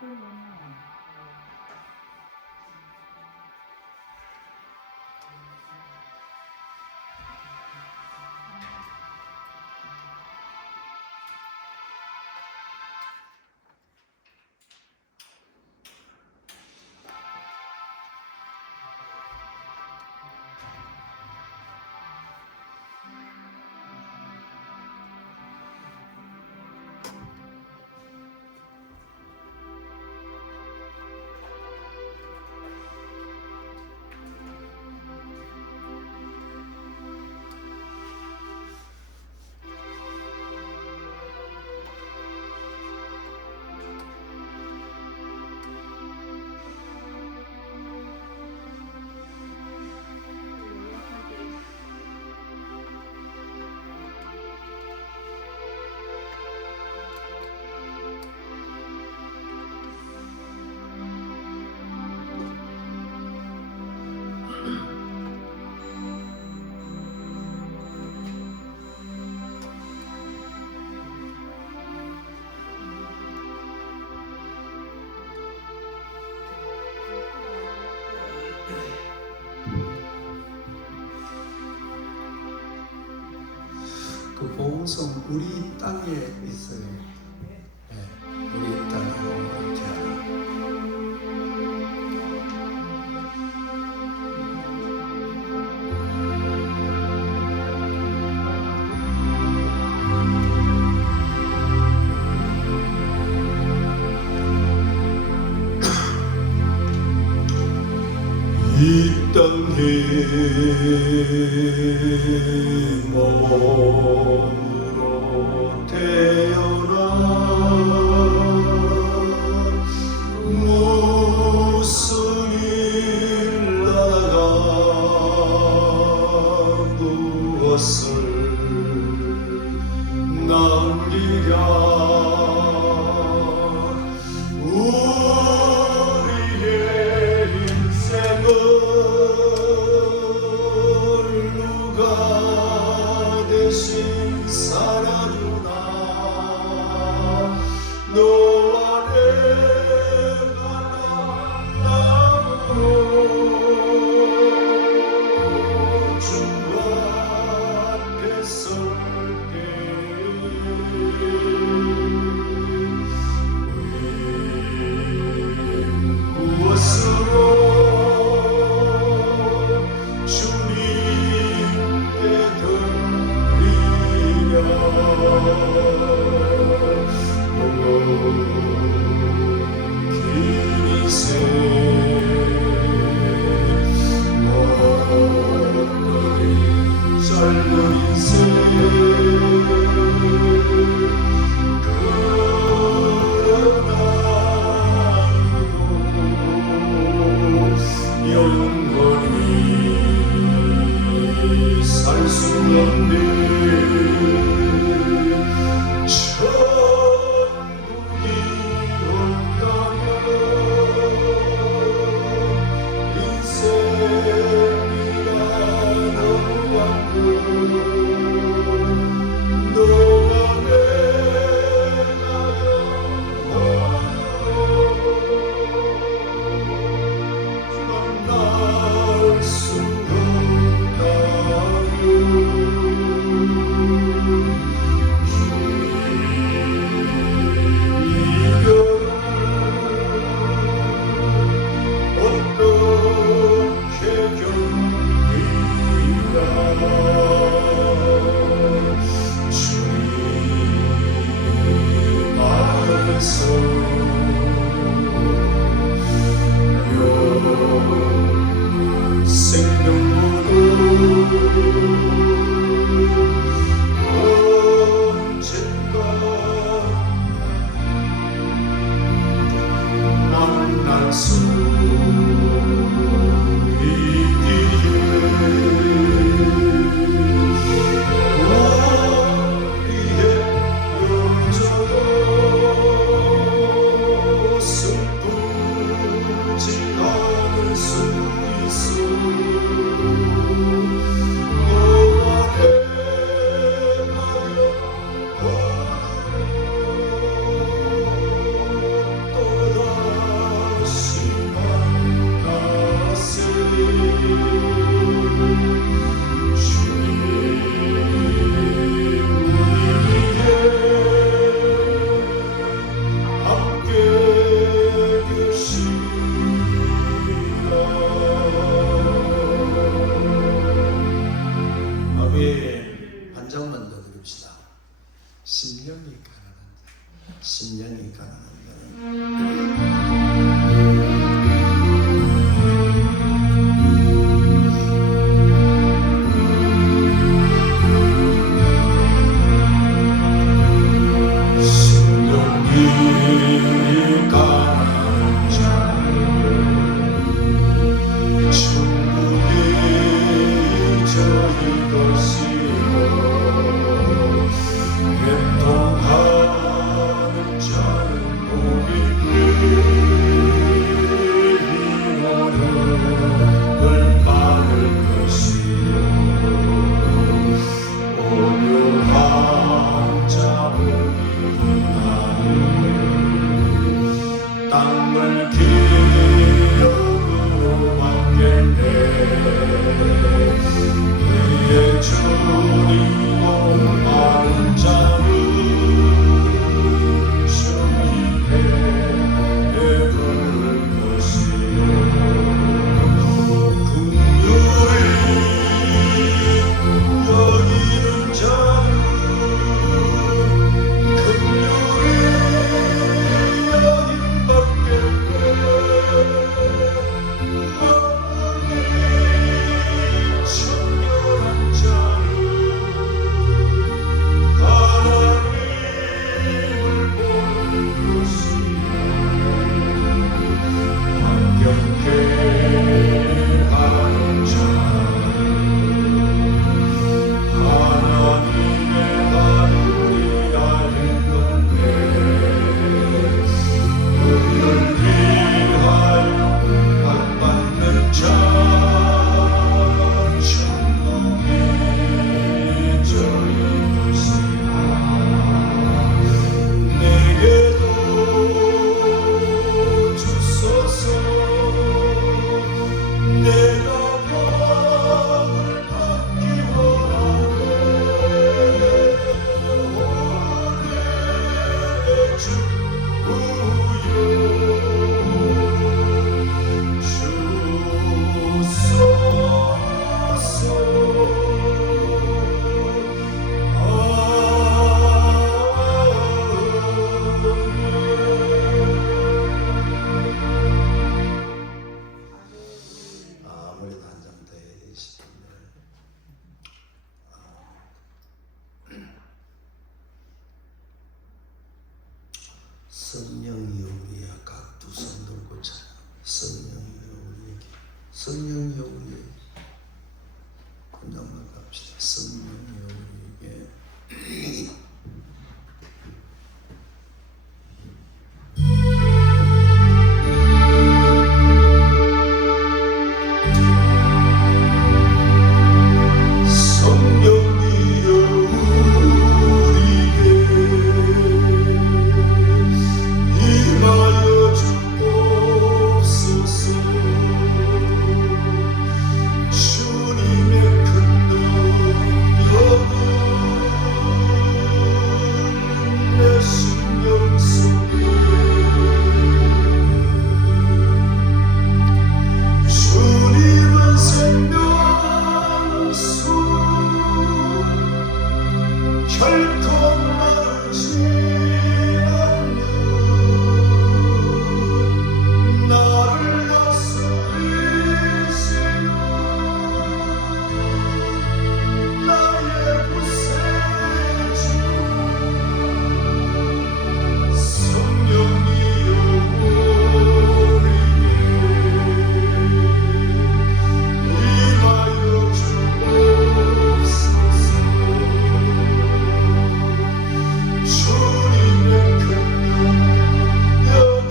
그 보호성 우리 땅에 있어요. 네, 우리 땅에 태어나. 이 땅에 몸으로 태어나 무슨 일 나가 무엇을 남기랴. 살아주나 너와 내가 만남으로 주 앞에 설때 무엇으로 주님께 긴 인생 짧은 인생 그러나 영원히 살 수 없네. 천국이 없다면 인생이라 너무 왔고 너와 내가 영원히 만날 수 만날 수 있기에 우리의 여정은 슬프지 않을 수 있어. 10년이 가능한 땅을 기업으로 받겠네. 그의 주님 많은 자는 주님의 부를 것이요 긍휼히 여기는 자는 긍휼히 여김 받겠네. 청결한 자는 하나님을 보는 것이요 완경케 하는 자는 하나님의 하늘이 알겠건대. 그를 위하여 받는 자 천국이 저희 것이라. 내게도 주소서. 내가 복을 받기 원하네. 오래 주구요 주소서. 아무래도 한 장 더 해야 되시는데 성령이여 우리의 각 두 손 들고 자. 성령이여 우리에게, 성령이여 우리에게 한 장만 갑시다. 성령이여 우리에게 성령이여 우리에게 임하여 주옵소서. 주님의 큰 능력은 내 심령 속에 주님은 생명수 결코 마르지 않는 나를 다스리시는 나의 구세주 성령이여 우리에게 임하여 주옵소서. 주님의 큰 능력은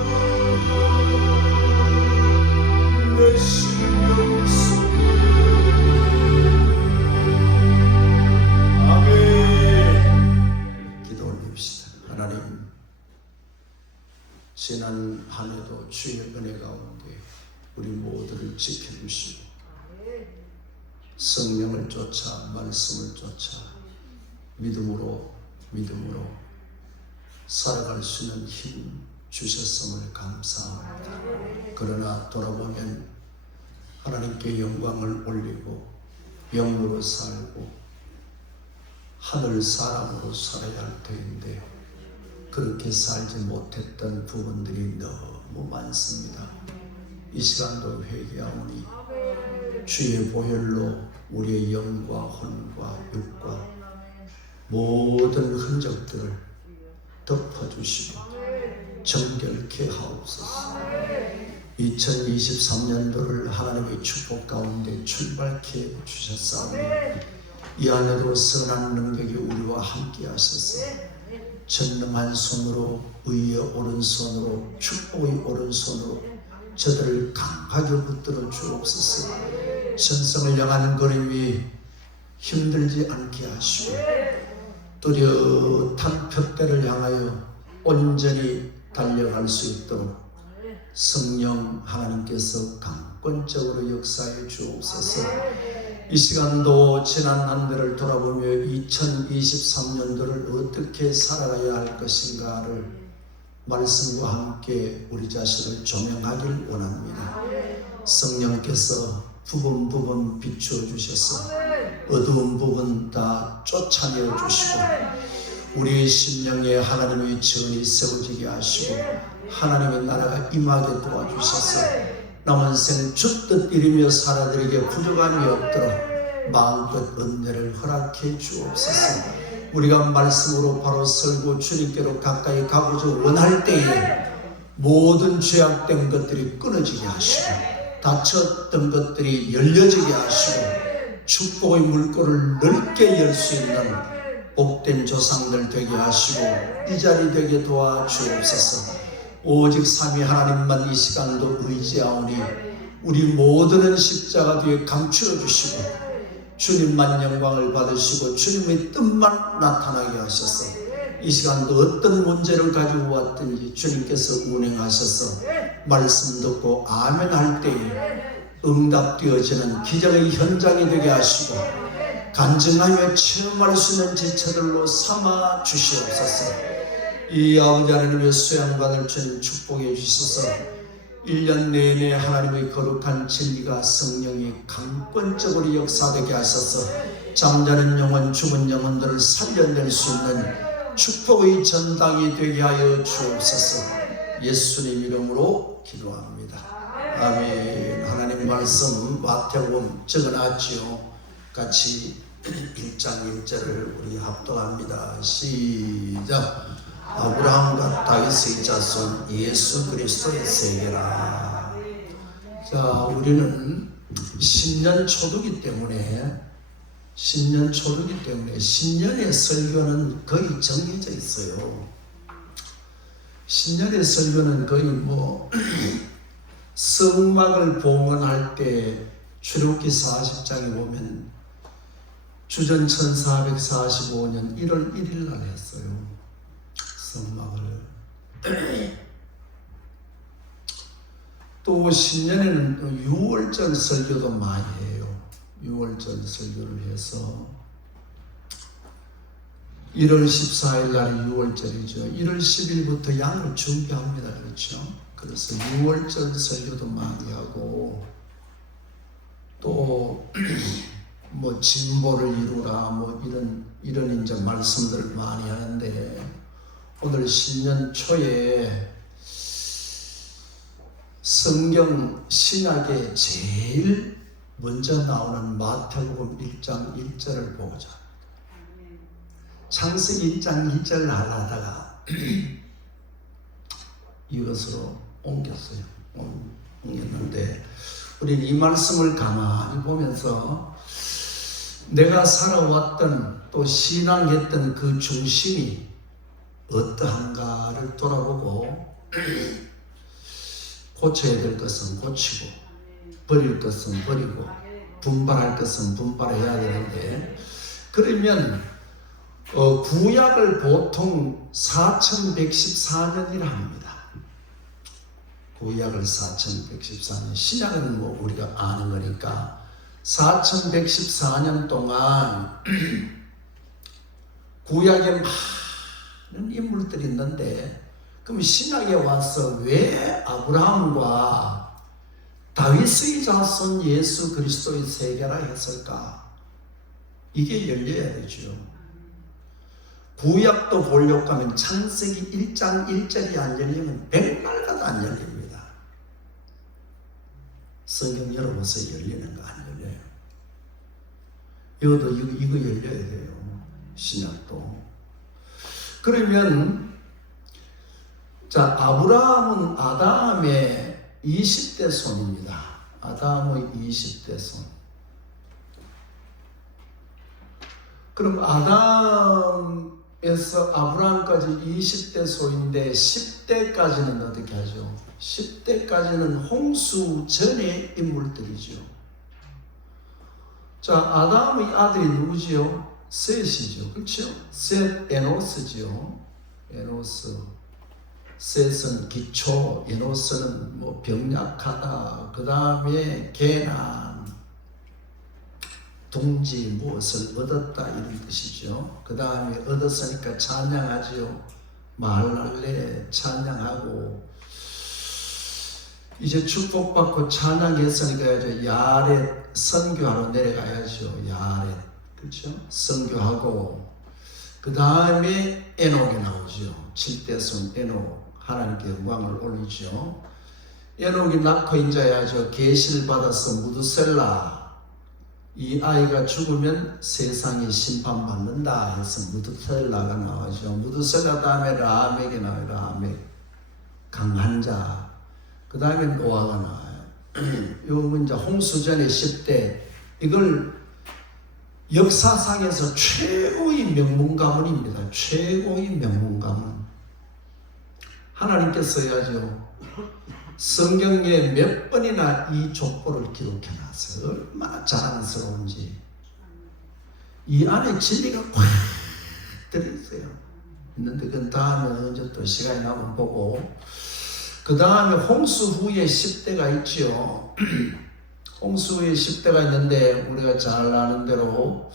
내 심령 속에. 아멘. 기도 올립시다. 하나님, 지난 한 해도 주의 은혜 가운데 우리 모두를 지켜주시고 성령을 쫓아 말씀을 쫓아 믿음으로 살아갈 수 있는 힘 주셨음을 감사합니다. 그러나 돌아보면 하나님께 영광을 올리고 영으로 살고 하늘 사람으로 살아야 할 터인데 그렇게 살지 못했던 부분들이 너무 많습니다. 이 시간도 회개하오니 주의 보혈로 우리의 영과 혼과 육과 모든 흔적들을 덮어주시고 정결케 하옵소서. 2023년도를 하나님의 축복 가운데 출발케 해주셨사오니 이 안에도 선한 능력이 우리와 함께 하셔서 전능한 손으로 의의 오른손으로 축복의 오른손으로 저들을 강하게 붙들어 주옵소서. 전성을 향하는 걸음이 힘들지 않게 하시고 뚜렷한 표대를 향하여 온전히 달려갈 수 있도록 성령 하나님께서 강권적으로 역사해 주옵소서. 이 시간도 지난 한 해를 돌아보며 2023년도를 어떻게 살아가야 할 것인가를 말씀과 함께 우리 자신을 조명하길 원합니다. 성령께서 부분 비추어 주셔서 어두운 부분 다 쫓아내어 주시고 우리의 심령에 하나님의 전이 세워지게 하시고 하나님의 나라가 임하게 도와주셔서 남은 생 주뜻 이루며 살아드리게 부족함이 없도록 마음껏 은혜를 허락해 주옵소서. 우리가 말씀으로 바로 설고 주님께로 가까이 가고자 원할 때에 모든 죄악된 것들이 끊어지게 하시고 닫혔던 것들이 열려지게 하시고 축복의 물꼬를 넓게 열 수 있는 복된 조상들 되게 하시고 이 자리 되게 도와주옵소서. 오직 삼위 하나님만 이 시간도 의지하오니 우리 모두는 십자가 뒤에 감추어 주시고 주님만 영광을 받으시고 주님의 뜻만 나타나게 하셔서 이 시간도 어떤 문제를 가지고 왔든지 주님께서 운행하셔서 말씀 듣고 아멘 할 때에 응답되어지는 기적의 현장이 되게 하시고 간증하며 체험할 수 있는 지체들로 삼아 주시옵소서. 이 아버지 하나님의 수양받을 주님 축복해 주셔서 1년 내내 하나님의 거룩한 진리가 성령이 강권적으로 역사되게 하셔서 잠자는 영혼 죽은 영혼들을 살려낼 수 있는 축복의 전당이 되게 하여 주옵소서. 예수님 이름으로 기도합니다. 아멘. 하나님 말씀 마태복음 적어놨지요. 같이 1장 1절을 우리 합독합니다. 시작. 아브라함과 다윗의 자손 예수 그리스도의 세계라. 자, 우리는 신년 초두기 때문에 신년의 설교는 거의 정해져 있어요. 신년의 설교는 거의 성막을 봉헌할 때 출애굽기 40장에 보면 주전 1445년 1월 1일 날 했어요. 성막을. 또 신년에는 6월절 설교도 많이 해요. 6월절 설교를 해서 1월 14일 날이 6월절이죠. 1월 10일부터 양을 준비합니다. 그렇죠? 그래서 6월절 설교도 많이 하고 또 진보를 이루라 이런 이제 말씀들을 많이 하는데 오늘 신년 초에 성경 신약에 제일 먼저 나오는 마태복음 1장 1절을 보고자 창세기 1장 2절 하다가 이것으로 옮겼어요. 옮겼는데 우리는 이 말씀을 가만히 보면서 내가 살아왔던 또 신앙했던 그 중심이 어떠한가를 돌아보고 고쳐야 될 것은 고치고 버릴 것은 버리고 분발할 것은 분발해야 되는데 그러면 구약을 보통 4114년이라 합니다. 구약을 4114년, 신약은 우리가 아는 거니까 4114년 동안 구약에 많은 인물들이 있는데 그럼 신약에 와서 왜 아브라함과 다윗의 자손 예수 그리스도의 세계라 했을까? 이게 열려야 되죠. 구약도 보려고 하면 창세기 1장 1절이 안 열리면 백날 가도 안 열립니다. 성경 열어보세요. 열리는 거 안 열려요. 이거 열려야 돼요. 신약도. 그러면 자, 아브라함은 아담의 20대 손입니다. 아담의 20대 손. 그럼 아담에서 아브라함까지 20대 손인데 10대까지는 어떻게 하죠? 10대까지는 홍수 전의 인물들이죠. 자, 아담의 아들이 누구지요? 셋이죠. 그렇죠? 셋, 에노스죠. 에노스. 셋은 기초, 에노스는 뭐 병약하다. 그 다음에 개난, 둥지 무엇을 얻었다 이런 뜻이죠. 그 다음에 얻었으니까 찬양하지요. 마할랄레 찬양하고 이제 축복받고 찬양했으니까 이제 야렛 선교하러 내려가야죠. 야렛, 그렇죠? 선교하고 그 다음에 에녹이 나오죠. 7대 손 에녹, 하나님께 영광을 올리죠. 에녹이 낳고 인자야죠. 계시를 받아서 무드셀라, 이 아이가 죽으면 세상이 심판받는다 해서 무드셀라가 나오죠. 무드셀라 다음에 라멕이 나와요. 라멕, 강한 자. 그 다음에 노아가 나와요. 이건 이제 홍수전의 10대. 이걸 역사상에서 최고의 명문 가문입니다. 최고의 명문 가문. 하나님께서 해야죠. 성경에 몇 번이나 이 족보를 기록해 놨어요. 얼마나 자랑스러운지. 이 안에 진리가 꽉 들어있어요. 있는데 그건 다음에 언제 또 시간이 나면 보고. 그 다음에 홍수 후에 10대가 있죠. 홍수 후에 10대가 있는데 우리가 잘 아는 대로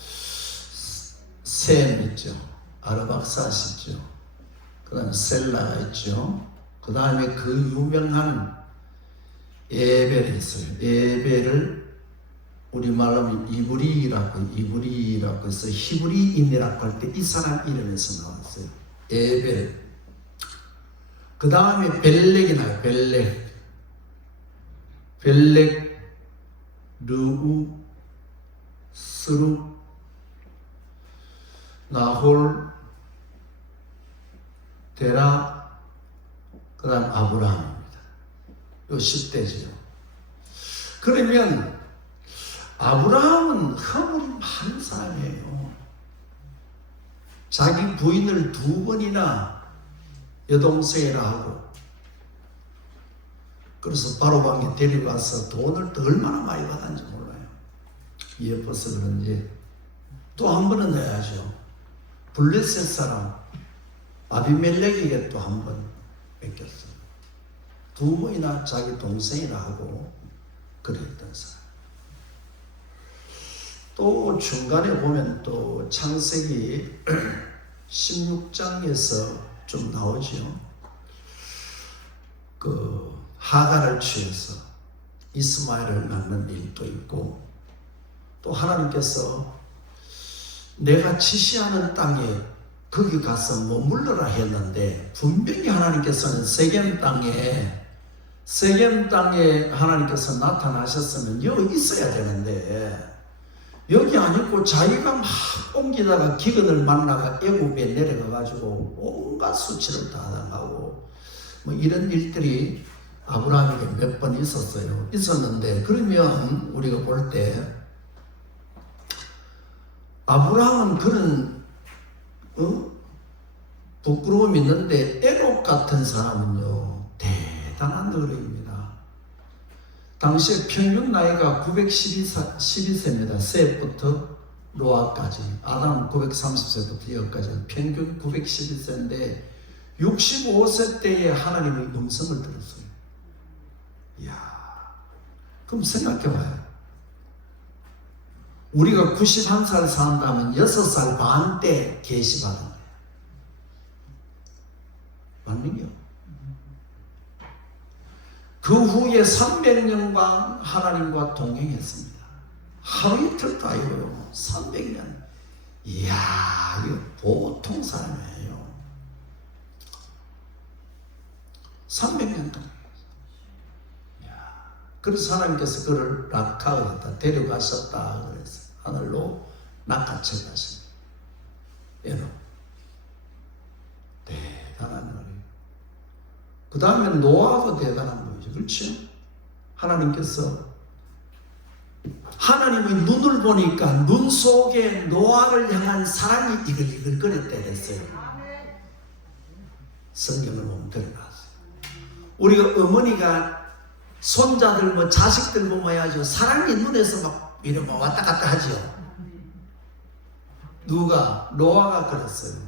셈 있죠. 아르박사스 있죠. 그 다음에 셀라가 있죠. 그 다음에 그 유명한 에벨이 있어요. 에벨을 우리말로 하면 이브리라고 해서 히브리인이라고 할 때 이 사람 이름에서 나왔어요. 에벨. 그 다음에 벨렉이 나요. 벨렉, 르우, 스룹, 나홀, 데라, 그 다음 아브라함입니다. 요 10대지요. 그러면 아브라함은 허물이 많은 사람이에요. 자기 부인을 2번이나 여동생이라 하고, 그래서 바로방에 데려가서 돈을 또 얼마나 많이 받았는지 몰라요. 예뻐서 그런지. 또 한 번은 내야죠. 블레셋 사람 아비멜렉에게 또 한 번 뺏겼어요. 2번이나 자기 동생이라 하고 그랬던 사람. 또 중간에 보면 또 창세기 16장에서 좀 나오죠. 그 하갈을 취해서 이스마엘을 낳는 일도 있고, 또 하나님께서 내가 지시하는 땅에 거기 가서 머물러라 했는데, 분명히 하나님께서는 세겜 땅에 하나님께서 나타나셨으면 여기 있어야 되는데, 여기 아니고 자기가 막 옮기다가 기근을 만나가 애굽에 내려가가지고 온갖 수치를 다 당하고 뭐 이런 일들이 아브라함에게 몇 번 있었는데, 그러면 우리가 볼 때 아브라함은 그런 부끄러움이 있는데, 에녹 같은 사람은요 대단한 어른입니다. 당시에 평균 나이가 912세입니다. 셋부터 노아까지, 아담 930세부터 여기까지 평균 912세인데 65세 때에 하나님의 음성을 들었어요. 이야, 그럼 생각해봐요. 우리가 91살 산다면 6살 반 때 계시받은 거예요. 맞는겨? 그 후에 300년간 하나님과 동행했습니다. 하루 이틀도 아니고요. 300년. 이야, 이거 보통 사람이에요. 300년 동안. 그래서 하나님께서 그를 락하였다, 데려가셨다 그래서 하늘로 낚아채 가십니다. 여러분, 대단한 말이에요. 그 다음에 노아도 대단한 거죠. 그렇죠? 하나님께서 하나님의 눈을 보니까 눈 속에 노아를 향한 사랑이 이글이글 거렸다 그랬어요. 성경을 보면 드러났어요. 우리가 어머니가 손자들 뭐 자식들 보면 해야죠. 사랑이 눈에서 막 이렇게 왔다 갔다 하지요. 누가? 노아가 그랬어요.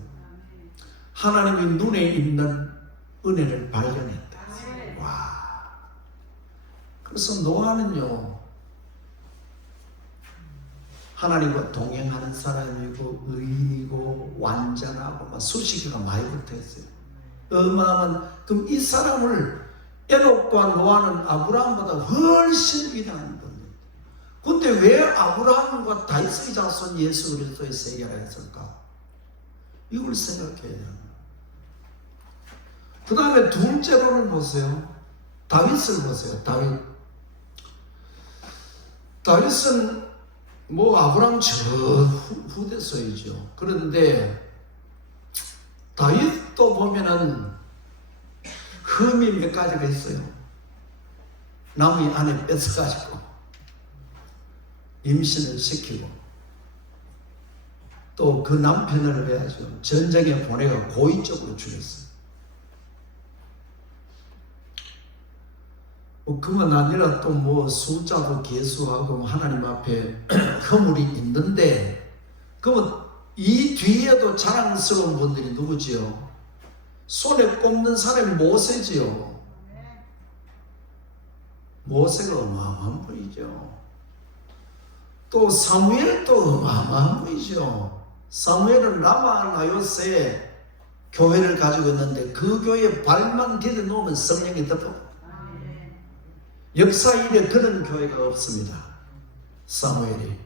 하나님의 눈에 있는 은혜를 발견했다. 와. 그래서 노아는요, 하나님과 동행하는 사람이고 의인이고 완전하고 막 수식어가 많이 붙어있어요. 어마어마한. 그럼 이 사람을 에녹과 노아는 아브라함보다 훨씬 위대한 분들. 근데 왜 아브라함과 다윗의 자손 예수 그리스도의 세계라 했을까? 이걸 생각해야 돼요. 그 다음에 둘째로는 보세요. 다윗을 보세요. 다윗은 뭐 아브라함 저 후대서이죠. 그런데 다윗도 보면은 흠이 몇 가지가 있어요. 남의 아내 뺏어가지고 임신을 시키고 또 그 남편을 해야죠. 전쟁에 보내가 고의적으로 죽였어요. 그만 아니라 또 뭐 숫자도 계수하고 하나님 앞에 허물이 있는데, 그러면 이 뒤에도 자랑스러운 분들이 누구지요? 손에 꼽는 사람이 모세지요. 모세가 어마어마한 분이죠. 또 사무엘도 어마어마한 분이죠. 사무엘은 라마 나요스에 교회를 가지고 있는데 그 교회에 발만 디뎌 놓으면 성령이 덮어. 역사 이래 그런 교회가 없습니다. 사무엘이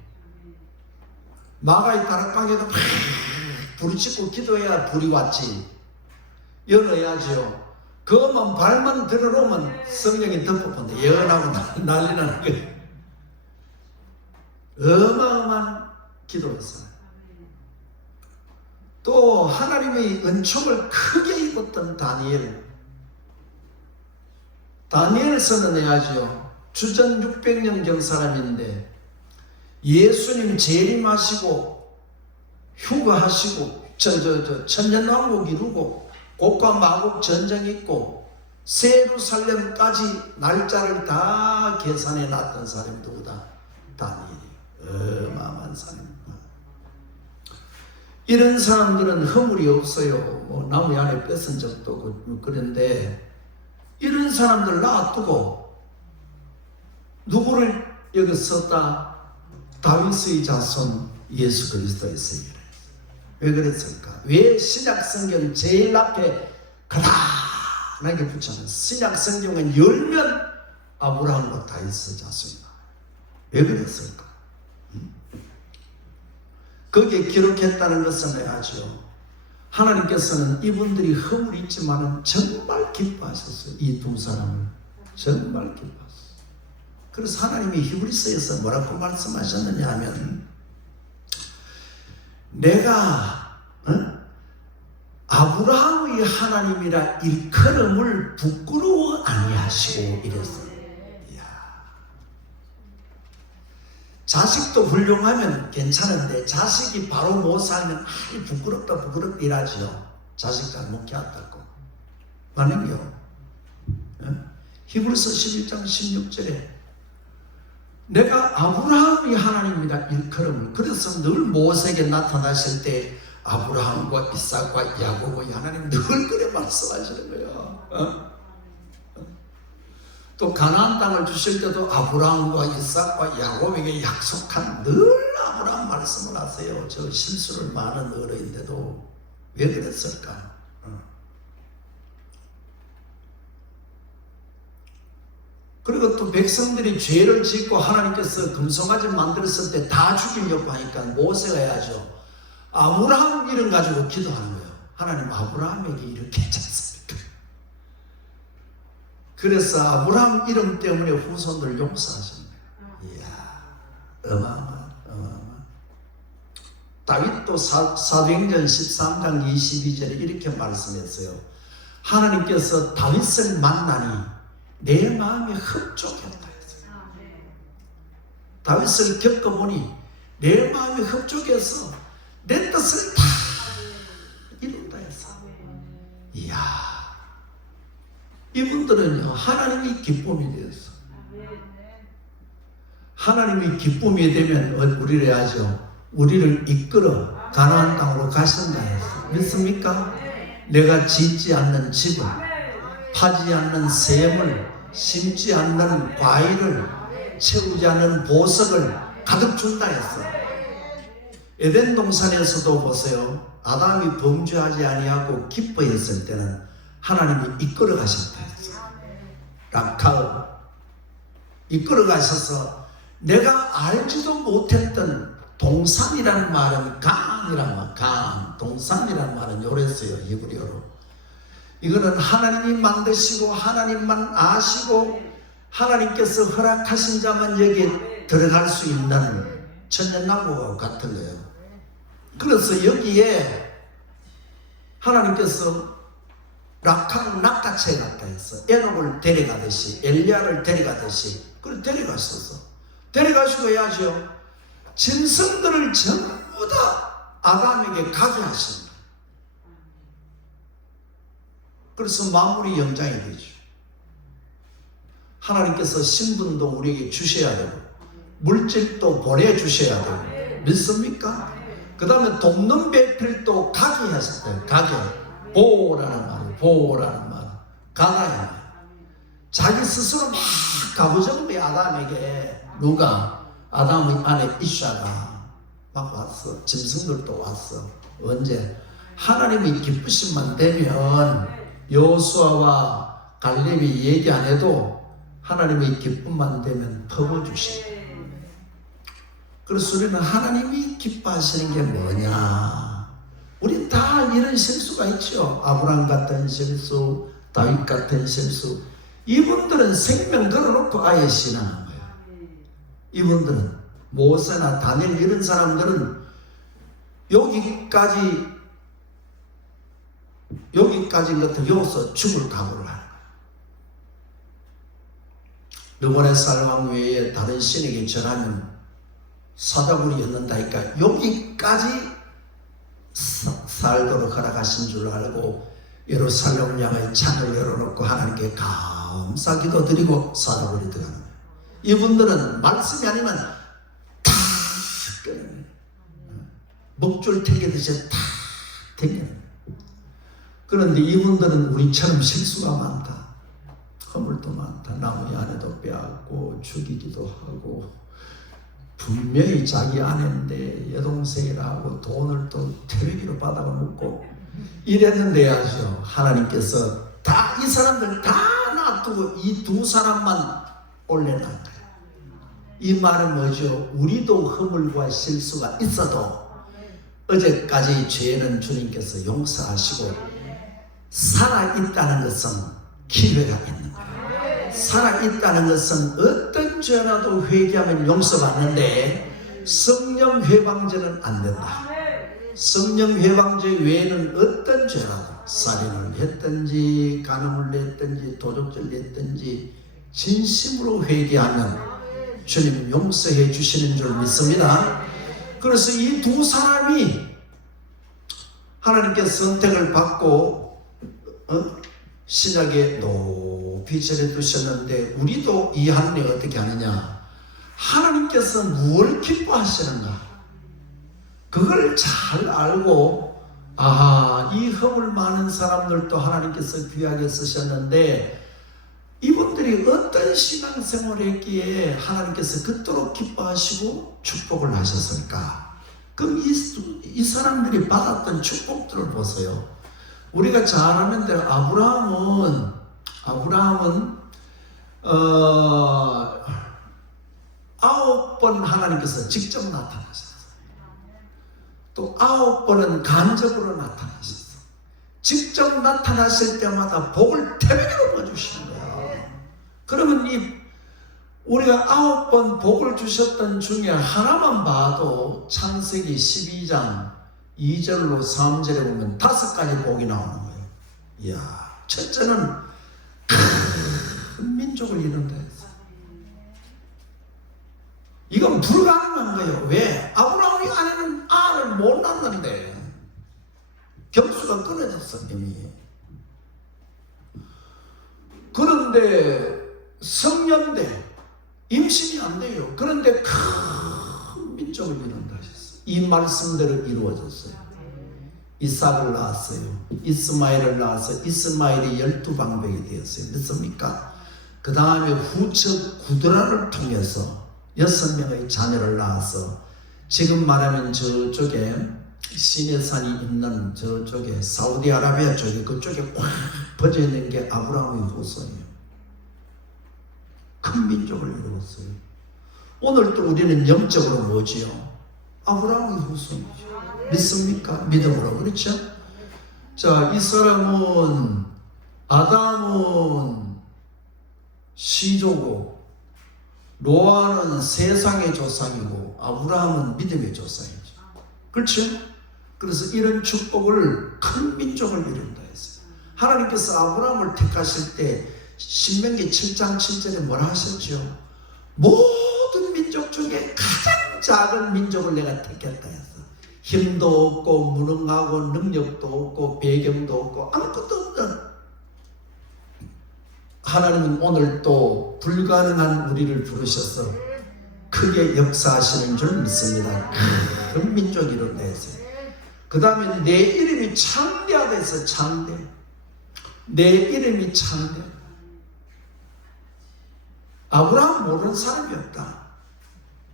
마가의 다락방에도 부르짖고 기도해야 불이 왔지. 열어야죠. 그것만 발만 들어놓으면 성령이 덮어본다. 예언하고 난리 나는 거예요. 어마어마한 기도였어요. 또 하나님의 은총을 크게 입었던 다니엘 선언해야죠. 주전 600년경 사람인데 예수님 재림하시고 휴가하시고 천년왕국 이루고 곡과 마곡 전쟁 있고 세루살렘까지 날짜를 다 계산해 놨던 사람이 누구다? 다니엘이. 어마어마한 사람입니다. 이런 사람들은 허물이 없어요. 뭐 나무 안에 뺏은 적도 없고. 그런데 이런 사람들 놔두고 누구를 여기 썼다? 다윗의 자손 예수 그리스도의 세계를. 왜 그랬을까? 왜 신약 성경 제일 앞에 가다하게 붙여놓은 신약 성경은 열면 아브라함과 다윗의 자손이다. 왜 그랬을까? 거기에 기록했다는 것은 해야죠. 하나님께서는 이분들이 허물이 있지만은 정말 기뻐하셨어요. 이 두 사람을 정말 기뻐하셨어요. 그래서 하나님이 히브리서에서 뭐라고 말씀하셨느냐 하면, 내가 아브라함의 하나님이라 일컬음을 부끄러워 아니하시고 이랬어요. 자식도 훌륭하면 괜찮은데 자식이 바로 못 살면 부끄럽다 이라지요. 자식 잘못 키웠다고. 맞는겨? 히브리서 11장 16절에 내가 아브라함이 하나님이라 일컬음을. 그래서 늘 모세에게 나타나실 때 아브라함과 이삭과 야곱의 하나님 늘 그래 말씀하시는 거예요. 또 가나안 땅을 주실 때도 아브라함과 이삭과 야곱에게 약속한 늘 아브라함 말씀을 하세요. 저 실수를 많은 어른인데도 왜 그랬을까? 그리고 또 백성들이 죄를 짓고 하나님께서 금송아지 만들었을 때 다 죽이려고 하니까 모세가 해야죠. 아브라함 이름 가지고 기도하는 거예요. 하나님 아브라함에게 이렇게 했지 않습니까? 그래서 아브라함 이름 때문에 후손들 용서하신 거예요. 이야, 어마어마한. 다윗도 사도행전 13장 22절에 이렇게 말씀했어요. 하나님께서 다윗을 만나니 내 마음이 흡족했다 했어요. 다윗을 겪어보니 내 마음이 흡족해서 내 뜻을 다 이룬다 했어. 이야, 이분들은요 하나님이 기쁨이 되었어. 하나님이 기쁨이 되면 우리를 해야죠. 우리를 이끌어 가나안 땅으로 가신다 했어. 믿습니까? 내가 짓지 않는 집을, 파지 않는 샘을, 심지 않는 과일을, 채우지 않는 보석을 가득 준다 했어. 에덴 동산에서도 보세요. 아담이 범죄하지 아니하고 기뻐했을 때는 하나님이 이끌어 가셨다 했어. 락카우 이끌어 가셔서 내가 알지도 못했던 동산이라는 말은 강이란 말, 강, 동산이라는 말은 요랬어요. 히브리어로. 이거는 하나님이 만드시고 하나님만 아시고 하나님께서 허락하신 자만 여기에 들어갈 수 있는 천연나무와 같은 거예요. 그래서 여기에 하나님께서 락한 낚아채 같다 했어. 에녹을 데려가듯이, 엘리야를 데려가듯이 그걸 데려갔었어. 데려가시고 해야죠. 짐승들을 전부 다 아담에게 가게 하신다. 그래서 마무리 연장이 되죠. 하나님께서 신분도 우리에게 주셔야 되고 물질도 보내주셔야 되고 믿습니까? 그 다음에 돕는 배필도 가게 하셨대요. 가게. 보호라는 말이에요. 보호라는 말. 가나요. 자기 스스로 막 가부적은 거야. 아담에게. 누가? 아담의 아내 이샤가 막 왔어. 짐승들도 왔어. 언제? 하나님이 기쁘심만 되면 여호수아와 갈렙이 얘기 안 해도 하나님의 기쁨만 되면 퍼부어주시고. 그래서 우리는 하나님이 기뻐하시는 게 뭐냐? 우린 다 이런 실수가 있죠. 아브라함 같은 실수, 다윗 같은 실수. 이분들은 생명 걸어놓고 아예 신앙한 거예요. 이분들은 모세나 다니엘 이런 사람들은 여기까지인 것을 여기서 죽을 각오를 하는 거예요. 르몬의 살왕 외에 다른 신에게 절하면 사자굴이 였는다니까 여기까지 살도록 허락하신 줄 알고 예루살렘 향의 창을 열어놓고 하나님께 감사기도 드리고 사자굴이 들어가는 거예요. 이분들은 말씀이 아니면 다 끊어요. 목줄 탱기듯이 다 탱겨요. 그런데 이분들은 우리처럼 실수가 많다. 허물도 많다. 나무의 안에도 빼앗고 죽이기도 하고 분명히 자기 아내인데 여동생이라고 돈을 또 태회기로 받아가 묻고 이랬는데 하죠. 하나님께서 다 이 사람들 다 놔두고 이 두 사람만 올려놓은 거예요. 이 말은 뭐죠? 우리도 허물과 실수가 있어도 어제까지 죄는 주님께서 용서하시고 살아있다는 것은 기회가 있는 거예요. 살아있다는 것은 어떤 죄라도 회개하면 용서받는데 성령 회방죄는 안 된다. 성령 회방죄 외에는 어떤 죄라도 살인을 했든지 간음을 했든지 도둑질을 했든지 진심으로 회개하면 주님 용서해 주시는 줄 믿습니다. 그래서 이 두 사람이 하나님께서 선택을 받고 신약에 높이 전해 두셨는데 우리도 이 하늘에 어떻게 하느냐? 하나님께서 무엇을 기뻐하시는가? 그걸 잘 알고 이 허물 많은 사람들도 하나님께서 귀하게 쓰셨는데 이분들이 어떤 신앙생활을 했기에 하나님께서 그토록 기뻐하시고 축복을 하셨을까? 그럼 이 사람들이 받았던 축복들을 보세요. 우리가 잘 아는 대로 아브라함은 9번 하나님께서 직접 나타나셨어요. 또 9번은 간접으로 나타나셨어. 직접 나타나실 때마다 복을 태백으로 부어주시는 거야. 그러면 우리가 9번 복을 주셨던 중에 하나만 봐도 창세기 12장 2절로 3절에 보면 5가지 복이 나오는 거예요. 이야, 첫째는 큰 민족을 이룬다 했어. 이건 불가능한 거예요. 왜? 아브라함이 아내는 알을 못 낳는데 경수가 끊어졌어 이미. 그런데 성년대 임신이 안 돼요. 그런데 큰 민족을 이룬다 하셨어요. 이 말씀대로 이루어졌어요. 이삭을 낳았어요. 이스마엘을 낳아서 이스마엘이 12방백이 되었어요. 믿습니까? 그 다음에 후처 구드라를 통해서 6명의 자녀를 낳아서 지금 말하면 저쪽에 시내산이 있는 저쪽에 사우디아라비아 쪽에 그쪽에 꽉 퍼져 있는 게 아브라함의 후손이에요. 큰 민족을 이루었어요. 오늘 또 우리는 영적으로 뭐지요? 아브라함의 후손이죠. 믿습니까? 믿음으로. 그렇죠? 자, 이 사람은 아담은 시조고 노아는 세상의 조상이고 아브라함은 믿음의 조상이죠. 그렇죠? 그래서 이런 축복을 큰 민족을 이룬다 했어요. 하나님께서 아브라함을 택하실 때 신명기 7장 7절에 뭐라 하셨죠? 모든 민족 중에 가장 작은 민족을 내가 택했다 했어. 힘도 없고 무능하고 능력도 없고 배경도 없고 아무것도 없는 하나님은 오늘 또 불가능한 우리를 부르셔서 크게 역사하시는 줄 믿습니다. 큰 민족이 이룬다 했어요. 그 다음에 내 이름이 창대하다 했어요. 창대. 내 이름이 창대. 아브라함 모르는 사람이 없다.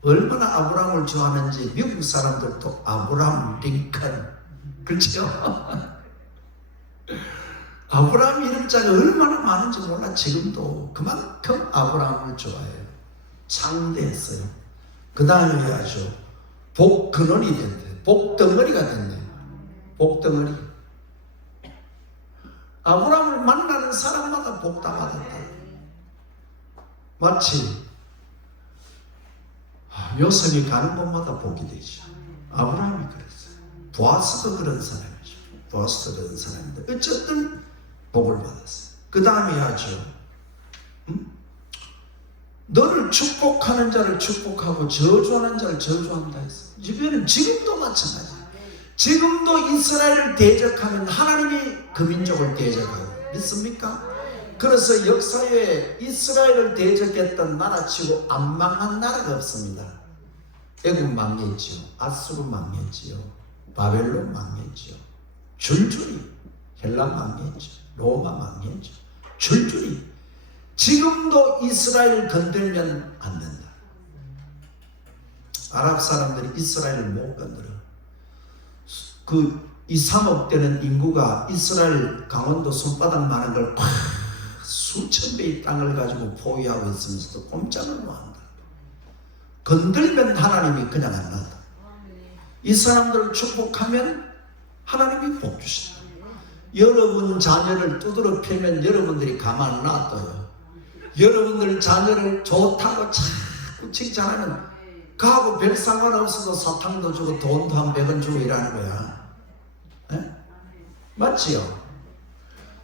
얼마나 아브라함을 좋아하는지 미국 사람들도 아브라함 링컨, 그렇죠? 아브라함 이름자가 얼마나 많은지 몰라. 지금도 그만큼 아브라함을 좋아해요. 창대했어요. 그 다음에 해야죠. 복근원이 됐대. 복덩어리가 됐네. 복덩어리. 아브라함을 만나는 사람마다 복당하겠다. 마치 요셉이 가는 곳마다 복이 되죠. 아브라함이 그랬어요. 보아스도 그런 사람이죠. 보아스도 그런 사람인데 어쨌든 복을 받았어요. 그 다음에 하죠. 너를 축복하는 자를 축복하고 저주하는 자를 저주한다 했어요. 주변은 지금도 마찬가지. 지금도 이스라엘을 대적하면 하나님이 그 민족을 대적하고 믿습니까? 그래서 역사에 이스라엘을 대적했던 나라치고 안 망한 나라가 없습니다. 애굽 망했지요. 아수르 망했지요. 바벨론 망했지요. 줄줄이 헬라 망했죠. 로마 망했죠. 줄줄이. 지금도 이스라엘을 건들면 안 된다. 아랍 사람들이 이스라엘을 못 건드려. 이 3억 되는 인구가 이스라엘 강원도 손바닥만한 걸 수천 배의 땅을 가지고 포위하고 있으면서도 꼼짝을 못한다. 건들면 하나님이 그냥 안 놔다. 이 사람들을 축복하면 하나님이 복 주신다. 여러분 자녀를 두드러 패면 여러분들이 가만 안 놔둬요. 여러분들 자녀를 좋다고 자꾸 칭찬하면 가고 별 상관없어도 사탕도 주고 돈도 한 100원 주고 이러는 거야. 네? 맞지요?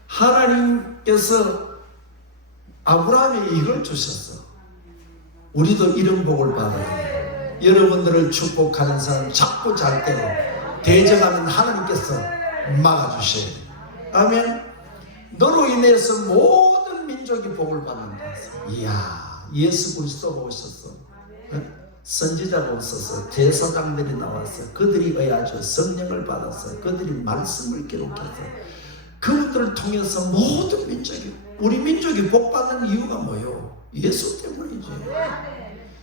하나님께서 아브라함에 이걸 주셨어. 우리도 이런 복을 받아요. 여러분들을 축복하는 사람 자꾸 잘 때로 대적하면 하나님께서 막아주셔요. 아멘. 너로 인해서 모든 민족이 복을 받는다. 이야, 예수 그리스도가 오셨어. 선지자가 없어서 제사장들이 나왔어. 그들이 의하여 성령을 받았어. 그들이 말씀을 기록했어. 그분들을 통해서 모든 민족이, 우리 민족이 복받는 이유가 뭐예요? 예수 때문이지.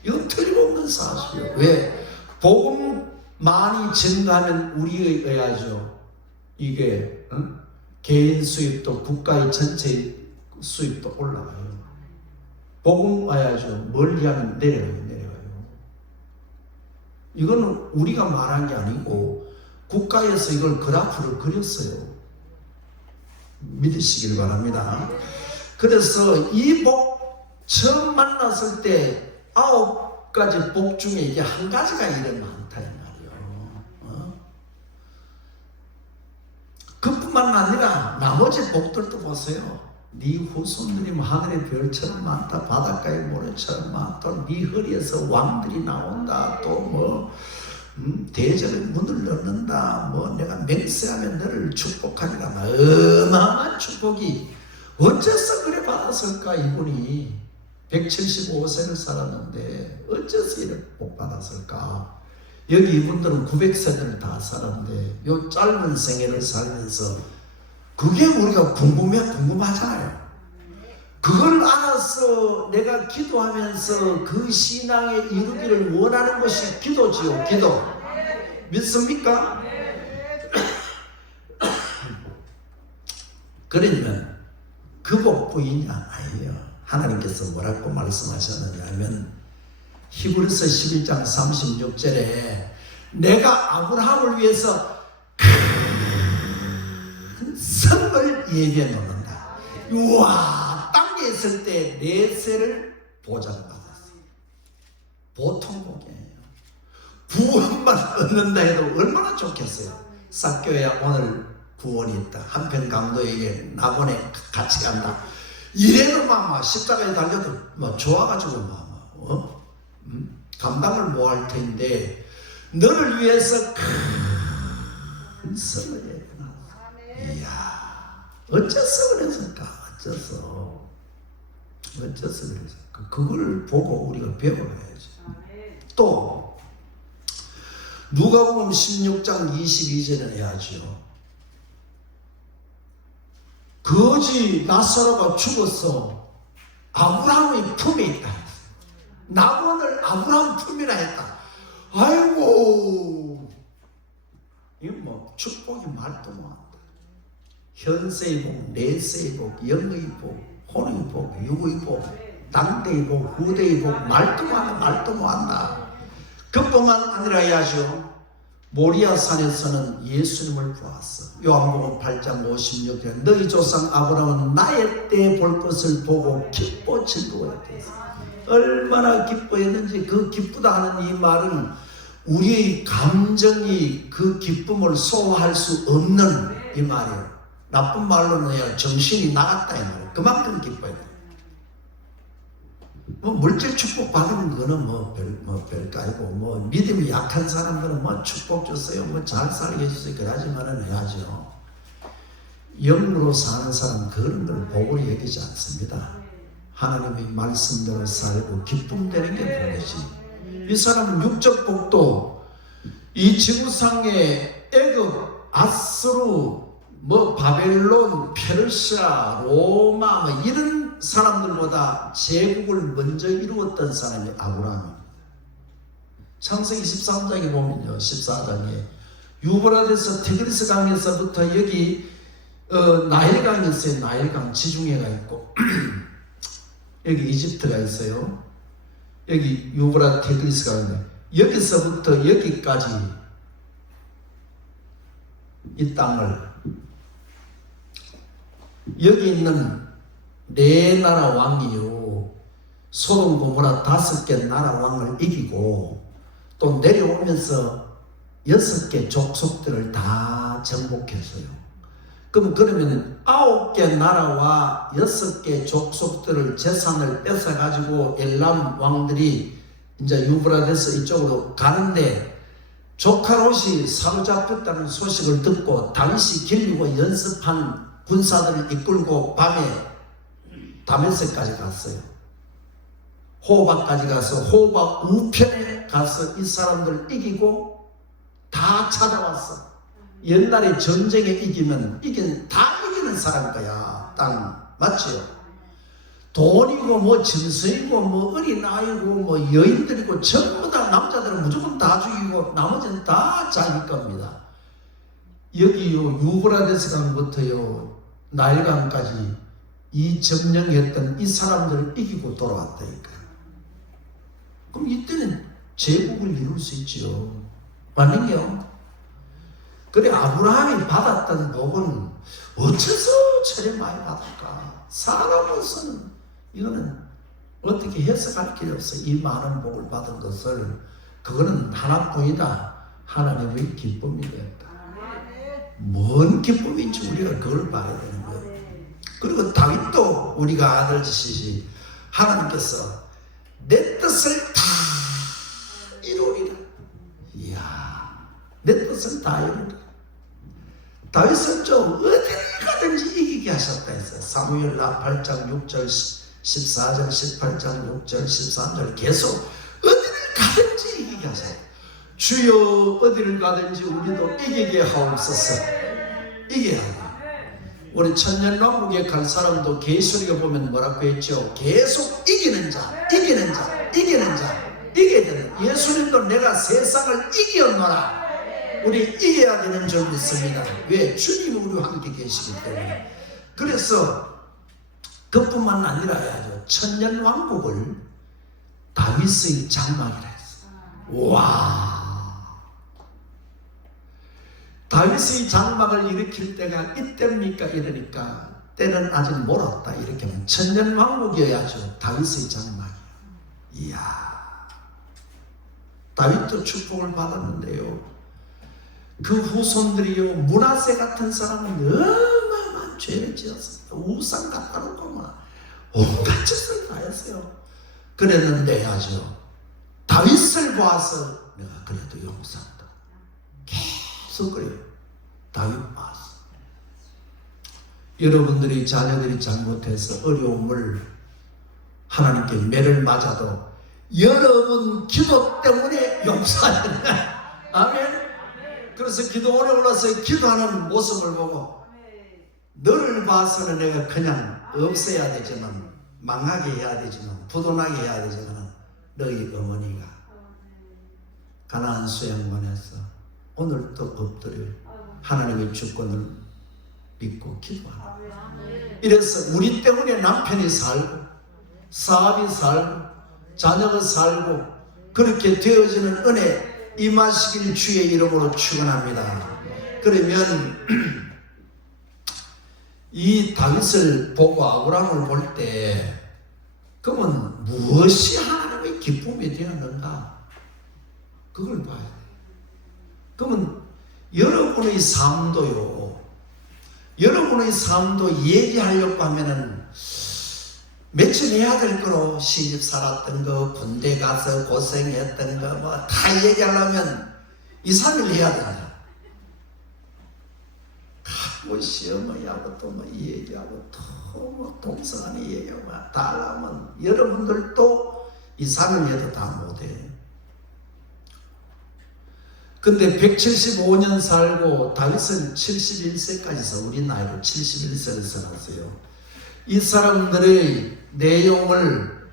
이건 틀림없는 사실이에요. 왜? 복음 많이 증가하면 우리에 의하죠. 이게 개인 수입도 국가의 전체 수입도 올라가요. 복음 와야죠. 멀리 하면 내려가요. 이거는 우리가 말한 게 아니고 국가에서 이걸 그래프를 그렸어요. 믿으시길 바랍니다. 그래서 이 복 처음 만났을 때 9가지 복 중에 이게 한 가지가 이래 많다 이 말이에요. 그뿐만 아니라 나머지 복들도 보세요. 네 후손들이 하늘의 별처럼 많다, 바닷가의 모래처럼 많다, 네 허리에서 왕들이 나온다, 또 뭐 대접의 문을 열는다, 뭐 내가 맹세하면 너를 축복하리라. 어마어마한 축복이 어째서 그래 받았을까? 이분이 175세를 살았는데 어째서 이렇게 복 받았을까? 여기 이분들은 900세를 다 살았는데 요 짧은 생애를 살면서 그게 우리가 궁금하잖아요. 그걸 알아서 내가 기도하면서 그 신앙에 이루기를 원하는 것이 기도지요. 기도. 믿습니까? 그러면 그 복 부이냐? 아니에요. 하나님께서 뭐라고 말씀하셨느냐 하면 히브리서 11장 36절에 내가 아브라함을 위해서 큰 성을 예비해 놓는다. 우와, 땅에 있을 때 내세를 보장받았어요. 보통 복이에요. 구원만 얻는다 해도 얼마나 좋겠어요. 撒교야 오늘 구원이 있다. 한편 강도에게 나보내 같이 간다. 이래도 막 십자가에 달려도 뭐 좋아가지고 감당을 못 할 텐데 너를 위해서 큰 성을 예배나. 이야, 어째서 그랬을까? 어째서 그랬을까? 그걸 보고 우리가 배워야지. 또 누가복음 16장 22절은 해야죠. 거지 나사로가 죽었어. 아브라함의 품에 있다. 나본을 아브라함 품이라 했다. 아이고, 이건 뭐 축복이 말도 못한다. 현세의 복, 내세의 복, 영의 복, 혼의 복, 육의 복, 당대의 복, 후대의 복, 말도 못한다. 그뿐만 아니라 해야죠. 모리아 산에서는 예수님을 보았어. 요한복음 8장 56절 너희 조상 아브라함은 나의 때 볼 것을 보고 기뻐 즐거워했대. 얼마나 기뻐했는지. 그 기쁘다 하는 이 말은 우리의 감정이 그 기쁨을 소화할 수 없는 이 말이에요. 나쁜 말로는 해야 정신이 나갔다 이 말이에요. 그만큼 기뻐했대. 뭐 물질 축복 받는 거는 별거 아니고, 뭐 믿음이 약한 사람들은 뭐 축복 줬어요, 뭐 잘 살게 해주세요, 그러지만은 해야죠. 영으로 사는 사람은 그런 걸 복으로 여기지 않습니다. 하나님의 말씀대로 살고 기쁨 되는 게 복이지. 이 사람은 육적 복도 이 지구상에 애굽, 아수르, 뭐 바벨론, 페르시아, 로마 뭐 이런 사람들보다 제국을 먼저 이루었던 사람이 아브라함입니다. 창세기 13장에 보면요, 14장에 유브라데스 티그리스 강에서부터 여기 나일강이 있어요. 나일강 지중해가 있고 여기 이집트가 있어요. 여기 유브라데스 티그리스 강인데 여기서부터 여기까지 이 땅을 여기 있는 네 나라 왕이요, 소돔 고모라 5개 나라 왕을 이기고 또 내려오면서 6개 족속들을 다 정복했어요. 그러면 9개 나라와 6개 족속들을 재산을 뺏어가지고 엘람 왕들이 이제 유브라데스 이쪽으로 가는데 조카롯이 사로잡혔다는 소식을 듣고 당시 길리고 연습한 군사들을 이끌고 밤에 다메섹까지 갔어요. 호박까지 가서 호박 우편에 가서 이 사람들을 이기고 다 찾아왔어. 옛날에 전쟁에 이기면 다 이기는 사람 거야. 땅 맞지요? 돈이고 뭐 짐승이고 뭐 어린아이고 뭐 여인들이고 전부 다 남자들은 무조건 다 죽이고 나머지는 다 자기 겁니다. 여기요 유브라데스 강부터요 나일강까지 이 점령했던 이 사람들을 이기고 돌아왔다니까. 그럼 이때는 제국을 이룰 수 있지요. 맞는겨? 그래 아브라함이 받았던 복은 어째서 저래 많이 받을까? 사람으로서는 이거는 어떻게 해석할 길이 없어. 이 많은 복을 받은 것을 그거는 하나뿐이다. 하나님의 기쁨이 되었다. 뭔 기쁨인지 우리가 그걸 봐야 되는 거예요. 그리고 다윗도 우리가 아들지시지 하나님께서 내 뜻을 다 이루리라. 이야, 내 뜻을 다 이루리라. 다윗은 좀 어디를 가든지 이기게 하셨다 했어요. 사무엘하 8장 6절 14절 18장 6절 13절 계속 어디를 가든지 이기게 하셨다. 주여 어디를 가든지 우리도 이기게 하옵소서. 이겨야 돼. 우리 천년왕국에 갈 사람도 계시록에 보면 뭐라고 했죠? 계속 이기는 자, 이기는 자, 이기는 자, 이겨야 되는. 예수님도 내가 세상을 이겼노라. 우리 이겨야 되는 줄 믿습니다. 왜? 주님이 우리와 함께 계시기 때문에. 그래서 그뿐만 아니라 천년왕국을 다윗의 장막이라 했어요. 와, 다윗의 장막을 일으킬 때가 이때입니까? 이러니까 때는 아직 멀었다. 이렇게 하면 천년왕국이어야죠. 다윗의 장막이야. 이야, 다윗도 축복을 받았는데요, 그 후손들이요, 므낫세 같은 사람은 어마어마한 죄를 지었습니다. 우상 갖다 놓고 막 온갖 짓을 다 했어요. 그랬는데 아주 다윗을 보아서 내가 그래도 용서한다. 계속 그래요. 다윗 봤어. 여러분들이 자녀들이 잘못해서 어려움을 하나님께 매를 맞아도 여러분 기도 때문에 용서해야 된다. 아멘. 그래서 기도원에 올라서 기도하는 모습을 보고 너를 봐서는 내가 그냥 없애야 되지만, 망하게 해야 되지만, 부도나게 해야 되지만, 너희 어머니가 가나안 수양관에서 오늘 또 엎드려 하나님의 주권을 믿고 기도하라. 이래서 우리 때문에 남편이 살고 사업이 살고 자녀가 살고 그렇게 되어지는 은혜 임하시길 주의 이름으로 축원합니다. 그러면 이 다윗을 보고 아브라함을 볼 때 그러면 무엇이 하나님의 기쁨이 되었는가? 그걸 봐야 돼. 그러면 여러분의 삶도요, 여러분의 삶도 얘기하려고 하면은 며칠 해야 될 거로, 시집 살았던 거, 군대 가서 고생했던 거 뭐 다 얘기하려면 2, 3일 해야 된다. 뭐 시어머니하고 또 뭐 이 얘기하고 또 뭐 동서간에 얘기하고 다 하려면 여러분들도 2, 3일 해도 다 못해. 근데 175년 살고 다윗은 71세까지 우리 나이로 71세를 살았어요. 이 사람들의 내용을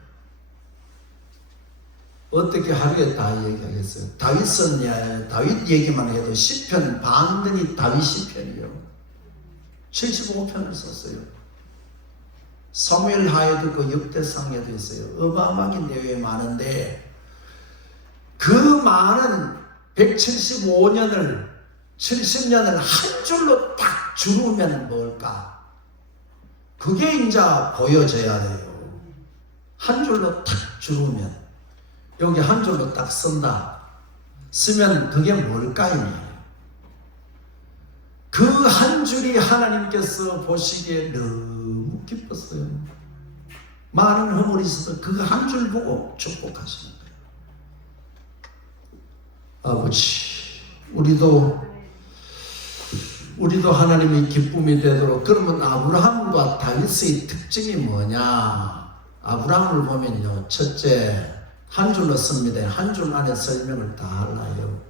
어떻게 하루에 다 얘기하겠어요? 다윗은 다윗 얘기만 해도 시편 반전이 다윗 시편이요. 75편을 썼어요. 사무엘하에도 그 역대상에도 있어요. 어마어마하게 내용이 많은데 그 많은 175년을 70년을 한 줄로 딱 주르면 뭘까? 그게 이제 보여져야 돼요. 한 줄로 딱 주르면, 여기 한 줄로 딱 쓴다 쓰면 그게 뭘까요? 그 한 줄이 하나님께서 보시기에 너무 기뻤어요. 많은 허물이 있어도 그 한 줄 보고 축복하시는 거예요. 아버지, 우리도 하나님의 기쁨이 되도록. 그러면 아브라함과 다윗의 특징이 뭐냐? 아브라함을 보면요, 첫째, 한 줄로 씁니다. 한 줄 안에 설명을 다 하나요.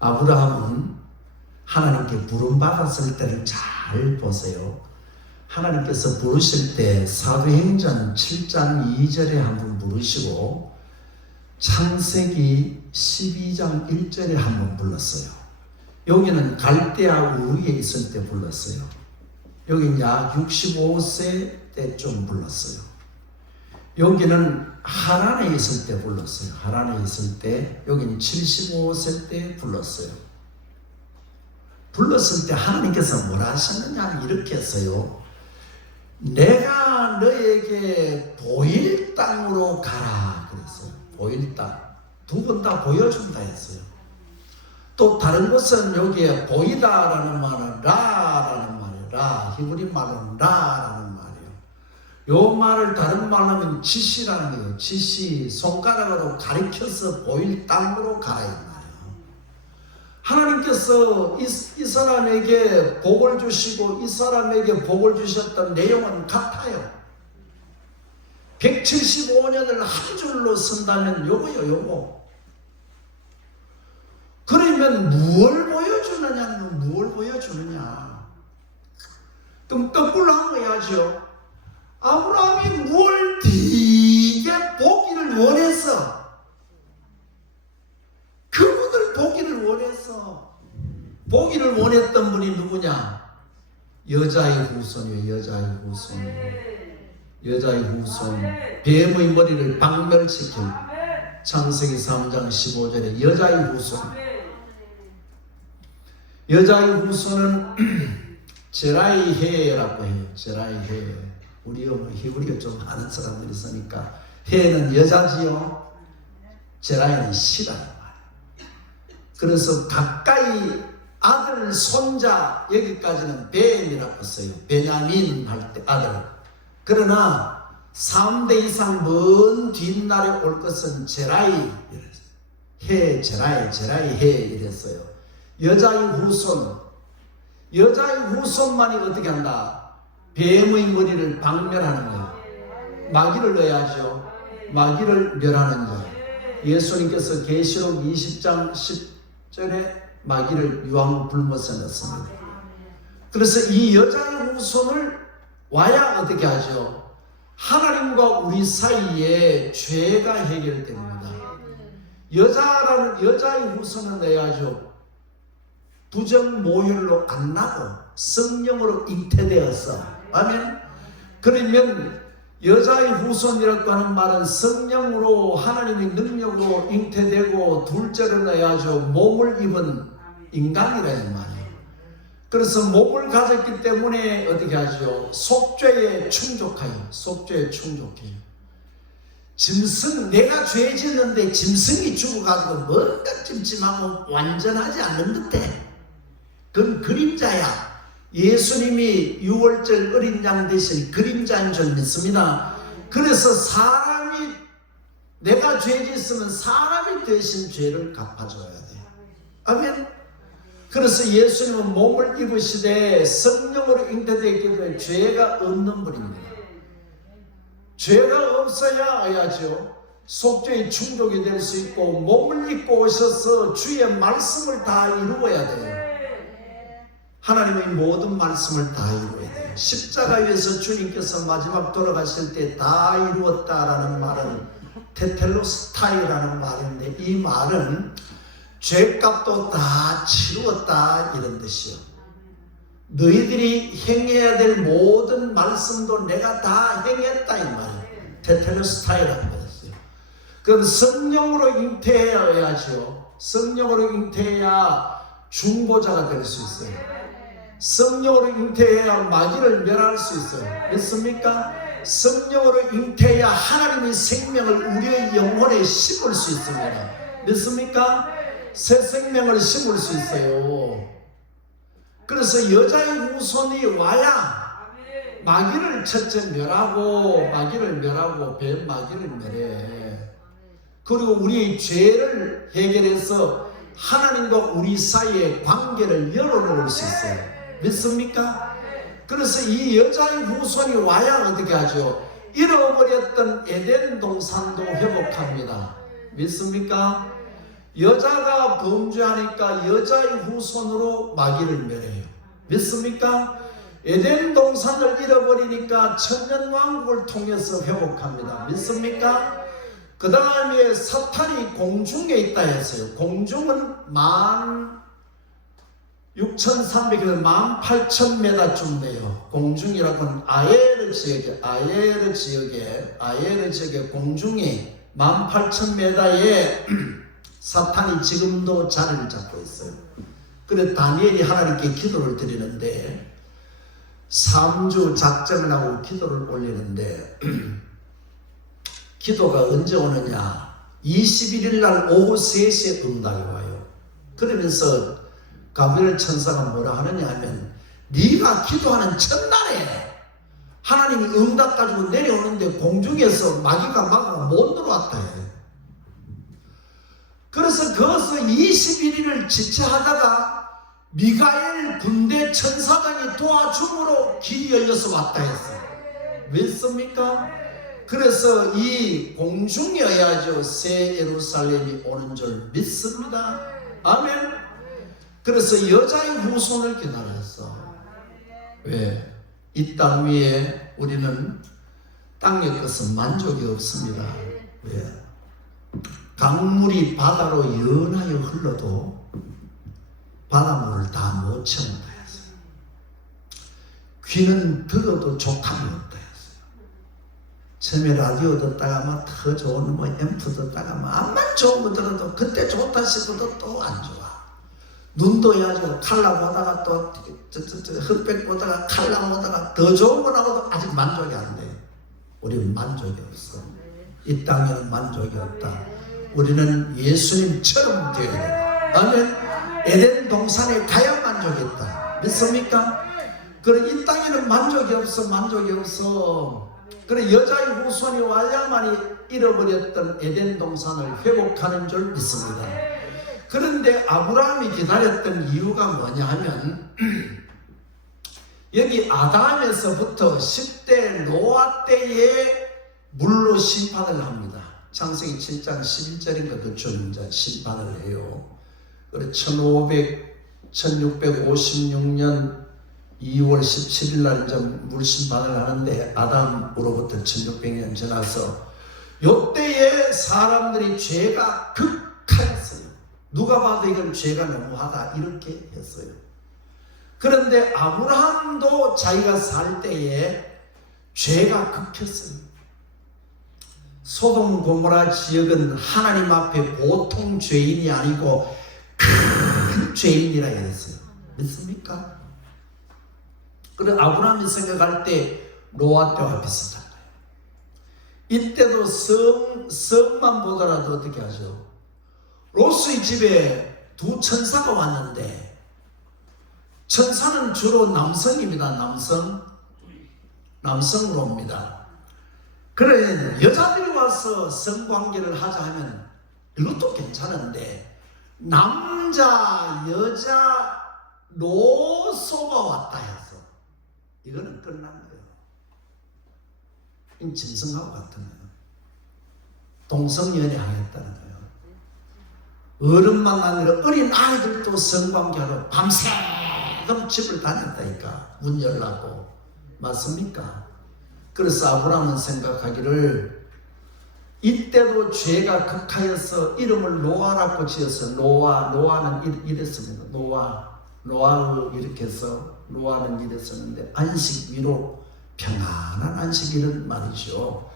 아브라함은 하나님께 부름받았을 때를 잘 보세요. 하나님께서 부르실 때 사도행전 7장 2절에 한번 부르시고 창세기 12장 1절에 한번 불렀어요. 여기는 갈대아 우르에 있을 때 불렀어요. 여기 약 65세 때좀 불렀어요. 여기는 하란에 있을 때 불렀어요. 하란에 있을 때, 여기는 75세 때 불렀어요. 불렀을 때 하나님께서 뭐라 하셨느냐 이렇게 했어요. 내가 너에게 보일 땅으로 가라 그랬어요. 보일 땅. 두 번 다 보여준다 했어요. 또 다른 것은 여기에 보이다라는 말은 라라는 말이에요. 라, 히브리 말은 라라는 말이에요. 요 말을 다른 말로 하면 지시라는 거예요. 지시, 손가락으로 가리켜서 보일 땅으로 가라 이 말이에요. 하나님께서 이 사람에게 복을 주시고 이 사람에게 복을 주셨던 내용은 같아요. 175년을 한 줄로 쓴다면 요거요, 요거. 그러면 무엇을 보여주느냐는 무엇을 보여주느냐. 그럼 거꾸로 한번 해야죠. 아브라함이 무엇을 되게 보기를 원해서 그분을 보기를 원해서 보기를 원했던 분이 누구냐? 여자의 후손이에요. 여자의 후손. 여자의 후손. 뱀의 머리를 박멸시킬 창세기 3장 15절에 여자의 후손. 여자의 후손은 제라이해라고 해요. 제라이해. 우리 히브리어 좀 아는 사람들이 있으니까 해는 여자지요. 제라이는 씨라. 그래서 가까이 아들, 손자 여기까지는 벤이라고 써요. 베냐민 할 때 아들. 그러나 3대 이상 먼 뒷날에 올 것은 제라이 이랬어요. 해, 제라이, 제라이 해 이랬어요. 여자의 후손. 여자의 후손만이 어떻게 한다? 뱀의 머리를 박멸하는 거예요. 마귀를 넣어야죠. 마귀를 멸하는 자. 예수님께서 계시록 20장 10절에 마귀를 유황 불못에 넣습니다. 그래서 이 여자의 후손을 와야 어떻게 하죠? 하나님과 우리 사이에 죄가 해결됩니다. 여자의 후손은 내야죠. 부정 모혈로 안 나고 성령으로 잉태되어서. 아멘. 그러면 여자의 후손이라고 하는 말은 성령으로 하나님의 능력으로 잉태되고 둘째로 내야죠. 몸을 입은 인간이라 이 말이에요. 그래서 몸을 가졌기 때문에 어떻게 하죠? 속죄에 충족해요. 속죄에 충족해요. 짐승, 내가 죄 짓는데 짐승이 죽어가지고 뭔가 찜찜하고 완전하지 않는 듯해. 그건 그림자야. 예수님이 6월절 어린 양 대신 그림자인 줄 믿습니다. 그래서 사람이 내가 죄 짓으면 사람이 대신 죄를 갚아줘야 돼요. 아멘. 그래서 예수님은 몸을 입으시되 성령으로 잉태되었기 때문에 죄가 없는 분입니다. 죄가 없어야 해야죠. 속죄의 충족이 될 수 있고 몸을 입고 오셔서 주의 말씀을 다 이루어야 돼요. 하나님의 모든 말씀을 다 이루어야 돼요. 십자가에서 주님께서 마지막 돌아가실 때 다 이루었다라는 말은 테텔로스타이라는 말인데 이 말은 죄값도 다 치루었다 이런 뜻이요. 너희들이 행해야 될 모든 말씀도 내가 다 행했다 이 말이에요. 테텔로스타이라고 했어요. 그럼 성령으로 잉태해야죠. 성령으로 잉태해야 중보자가 될 수 있어요. 성령으로 잉태해야 마귀를 멸할 수 있어요. 믿습니까? 성령으로 잉태해야 하나님의 생명을 우리의 영혼에 심을 수 있습니다. 믿습니까? 새 생명을 심을 수 있어요. 그래서 여자의 후손이 와야 마귀를 첫째 멸하고 뱀 마귀를 멸해. 그리고 우리의 죄를 해결해서 하나님과 우리 사이의 관계를 열어놓을 수 있어요. 믿습니까? 그래서 이 여자의 후손이 와야 어떻게 하죠? 잃어버렸던 에덴 동산도 회복합니다. 믿습니까? 여자가 범죄하니까 여자의 후손으로 마귀를 멸해요. 믿습니까? 에덴 동산을 잃어버리니까 천년왕국을 통해서 회복합니다. 믿습니까? 그 다음에 사탄이 공중에 있다 했어요. 공중은 16,300km, 18,000m쯤 돼요. 공중이라고 하는 아예르 지역에 공중에 18,000m에 사탄이 지금도 자리를 잡고 있어요. 그래 다니엘이 하나님께 기도를 드리는데 3주 작정을 하고 기도를 올리는데 기도가 언제 오느냐? 21일 날 오후 3시에 응답이 와요. 그러면서 가브리엘 천사가 뭐라 하느냐 하면 네가 기도하는 첫날에 하나님이 응답 가지고 내려오는데 공중에서 마귀가 막아가 못 들어왔다 해. 그래서 거기서 21일을 지체하다가 미가엘 군대 천사장이 도와줌으로 길이 열려서 왔다 했어요. 왜습니까? 그래서 이 공중이어야죠 새 예루살렘이 오는 줄 믿습니다. 아멘. 그래서 여자의 후손을 기다렸어. 왜? 이 땅 위에 우리는 땅의 것은 만족이 없습니다. 왜? 강물이 바다로 연하여 흘러도 바닷물을 다 못 채운다 했어요. 귀는 들어도 족함이 없다 했어요. 처음에 라디오 듣다가 막 더 좋은 뭐 앰프 듣다가 뭐 암만 좋은 거 들어도 그때 좋다 싶어도 또 안 좋아. 눈도 해야죠. 칼라 보다가 또 흑백 보다가 칼라 보다가 더 좋은 거 나오도 아직 만족이 안 돼. 우리는 만족이 없어. 이 땅에는 만족이 없다. 우리는 예수님처럼 되어야 된다. 아멘. 에덴 동산에 가야 만족이 있다. 믿습니까? 그래 이 땅에는 만족이 없어. 만족이 없어. 그래 여자의 후손이 와야만이 잃어버렸던 에덴 동산을 회복하는 줄 믿습니다. 그런데 아브라함이 기다렸던 이유가 뭐냐 하면 여기 아담에서부터 10대 노아 때에 물로 심판을 합니다. 창세기 7장 11절인가 그쯤 이제 심판을 해요. 그래 1656년 2월 17일 날 이제 물 심판을 하는데 아담으로부터 1600년 지나서 요때에 사람들이 죄가 극하였어요. 누가 봐도 이건 죄가 너무하다 이렇게 했어요. 그런데 아브라함도 자기가 살 때에 죄가 극했어요. 소돔 고모라 지역은 하나님 앞에 보통 죄인이 아니고 큰 죄인이라 했어요. 믿습니까? 그래 아브라함이 생각할 때 노아 때와 비슷한 거예요. 이때도 성만 보더라도 어떻게 하죠? 롯의 집에 두 천사가 왔는데 천사는 주로 남성입니다. 남성으로 옵니다. 그래 여자들이 와서 성관계를 하자 하면 이것도 괜찮은데 남자 여자 노소가 왔다 해서 이거는 끝난 거예요. 이 짐승하고 같은 거예요. 동성연애하겠다는 거예요. 어른만 아니라 어린 아이들도 성관계하러 밤새도록 집을 다녔다니까. 문 열라고. 맞습니까? 그래서 아브라함은 생각하기를 이때도 죄가 극하여서 이름을 노아라고 지어서 노아는 이랬습니다. 노아를 이렇게 해서 노아는 이랬었는데 안식일로 평안한 안식일은 말이죠.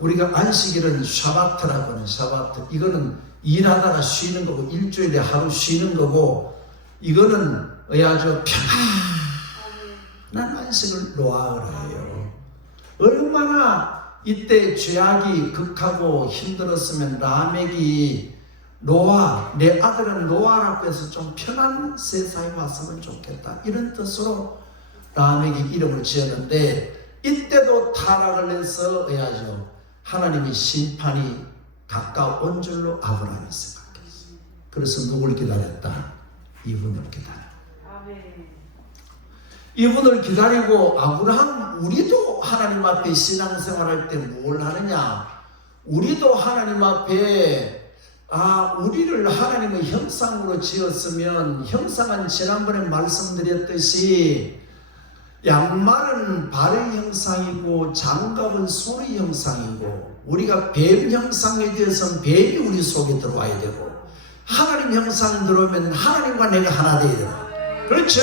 우리가 안식일은 샤바트라고 하는 샤바트. 이거는 일하다가 쉬는 거고 일주일에 하루 쉬는 거고 이거는 아주 평안한 안식을 노아라 해요. 얼마나 이때 죄악이 극하고 힘들었으면 라멕이 노아, 내 아들은 노아라고 해서 좀 편한 세상에 왔으면 좋겠다 이런 뜻으로 라멕이 이름을 지었는데 이때도 타락을 해서 해야죠. 하나님이 심판이 가까운 줄로 아브라함이 생각했어요. 그래서 누굴 기다렸다? 이분을 기다려. 이분을 기다리고 아브라함 우리도 하나님 앞에 신앙생활할 때 뭘 하느냐? 우리도 하나님 앞에 우리를 하나님의 형상으로 지었으면 형상은 지난번에 말씀드렸듯이 양말은 발의 형상이고 장갑은 손의 형상이고 우리가 뱀 형상에 대해서는 뱀이 우리 속에 들어와야 되고 하나님 형상이 들어오면 하나님과 내가 하나 되어야 된다. 그렇죠?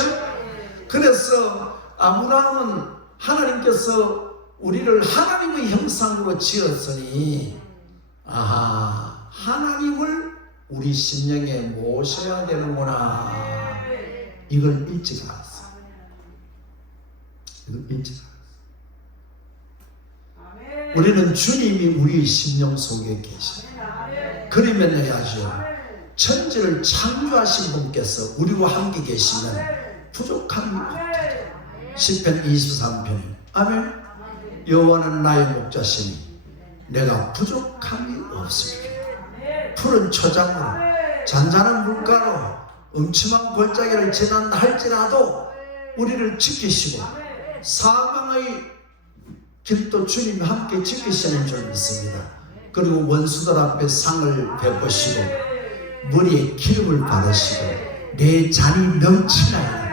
그래서 아브라함은 하나님께서 우리를 하나님의 형상으로 지었으니 하나님을 우리 심령에 모셔야 되는구나. 이걸 일찍 알았어요. 이걸 일찍 알았어요. 우리는 주님이 우리 심령 속에 계시다. 그러면 해야죠. 천지를 창조하신 분께서 우리와 함께 계시면 부족함이 없다. 시편 23편에 아멘. 여호와는 나의 목자시니 내가 부족함이 없습니다. 푸른 초장으로 잔잔한 물가로 음침한 골짜기를 지난다 할지라도 우리를 지키시고 사망의 길도 주님이 함께 지키시는 줄 믿습니다. 그리고 원수들 앞에 상을 베푸시고 머리에 기름을 바르시고 내 잔이 넘치나이다.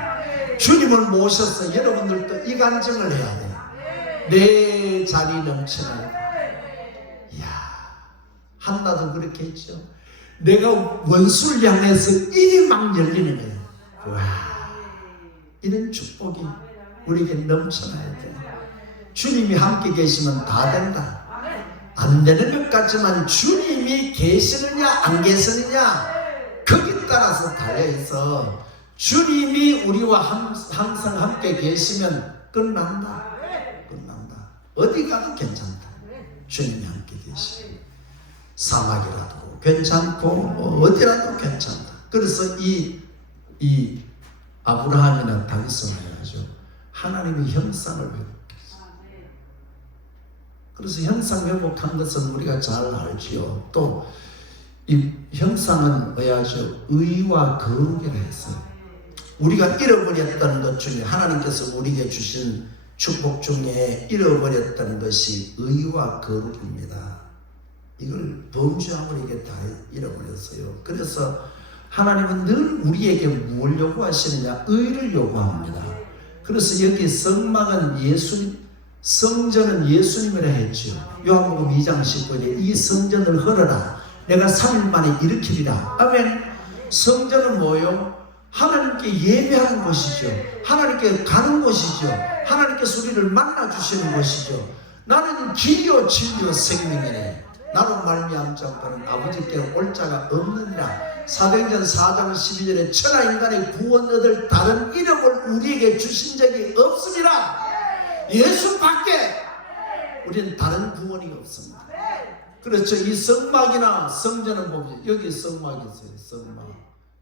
주님을 모셔서 여러분들도 이 간증을 해야 돼요. 내 잔이 넘치나이다. 이야, 한나도 그렇게 했죠. 내가 원수를 향해서 일이 막 열리는 거예요. 와, 이런 축복이 우리에게 넘쳐나야 돼요. 주님이 함께 계시면 다 된다. 안 되는 것 같지만 주님이 계시느냐 안 계시느냐 거기에 따라서 달려있어. 주님이 우리와 항상 함께 계시면 끝난다. 끝난다. 어디 가도 괜찮다. 주님이 함께 계시면 사막이라도 괜찮고 어디라도 괜찮다. 그래서 이 아브라함이나 다윗은 해야죠. 하나님의 형상을 회복했어요. 그래서 형상 회복한 것은 우리가 잘 알지요. 또 이 형상은 뭐야죠? 의와 거룩이라 했어요. 우리가 잃어버렸던 것 중에 하나님께서 우리에게 주신 축복 중에 잃어버렸던 것이 의와 거룩입니다. 이걸 범죄함으로 이게 다 잃어버렸어요. 그래서 하나님은 늘 우리에게 무엇을 요구하시느냐? 의를 요구합니다. 그래서 여기 성막은 성전은 예수님이라 했지요. 요한복음 2장 19절에 이 성전을 헐어라. 내가 3일 만에 일으키리라. 아멘. 성전은 뭐요? 하나님께 예배하는 곳이죠. 하나님께 가는 곳이죠. 하나님께서 우리를 만나주시는 곳이죠. 나는 길이요 진리요 생명이네. 나로 말미암지 않고는 아버지께 올 자가 없느니라. 사도행전 4장 12절에 천하 인간의 구원 얻을 다른 이름을 우리에게 주신 적이 없습니다. 예수밖에 우리는 다른 구원이 없습니다. 그렇죠. 이 성막이나 성전은 보면 여기 성막이 있어요. 성막,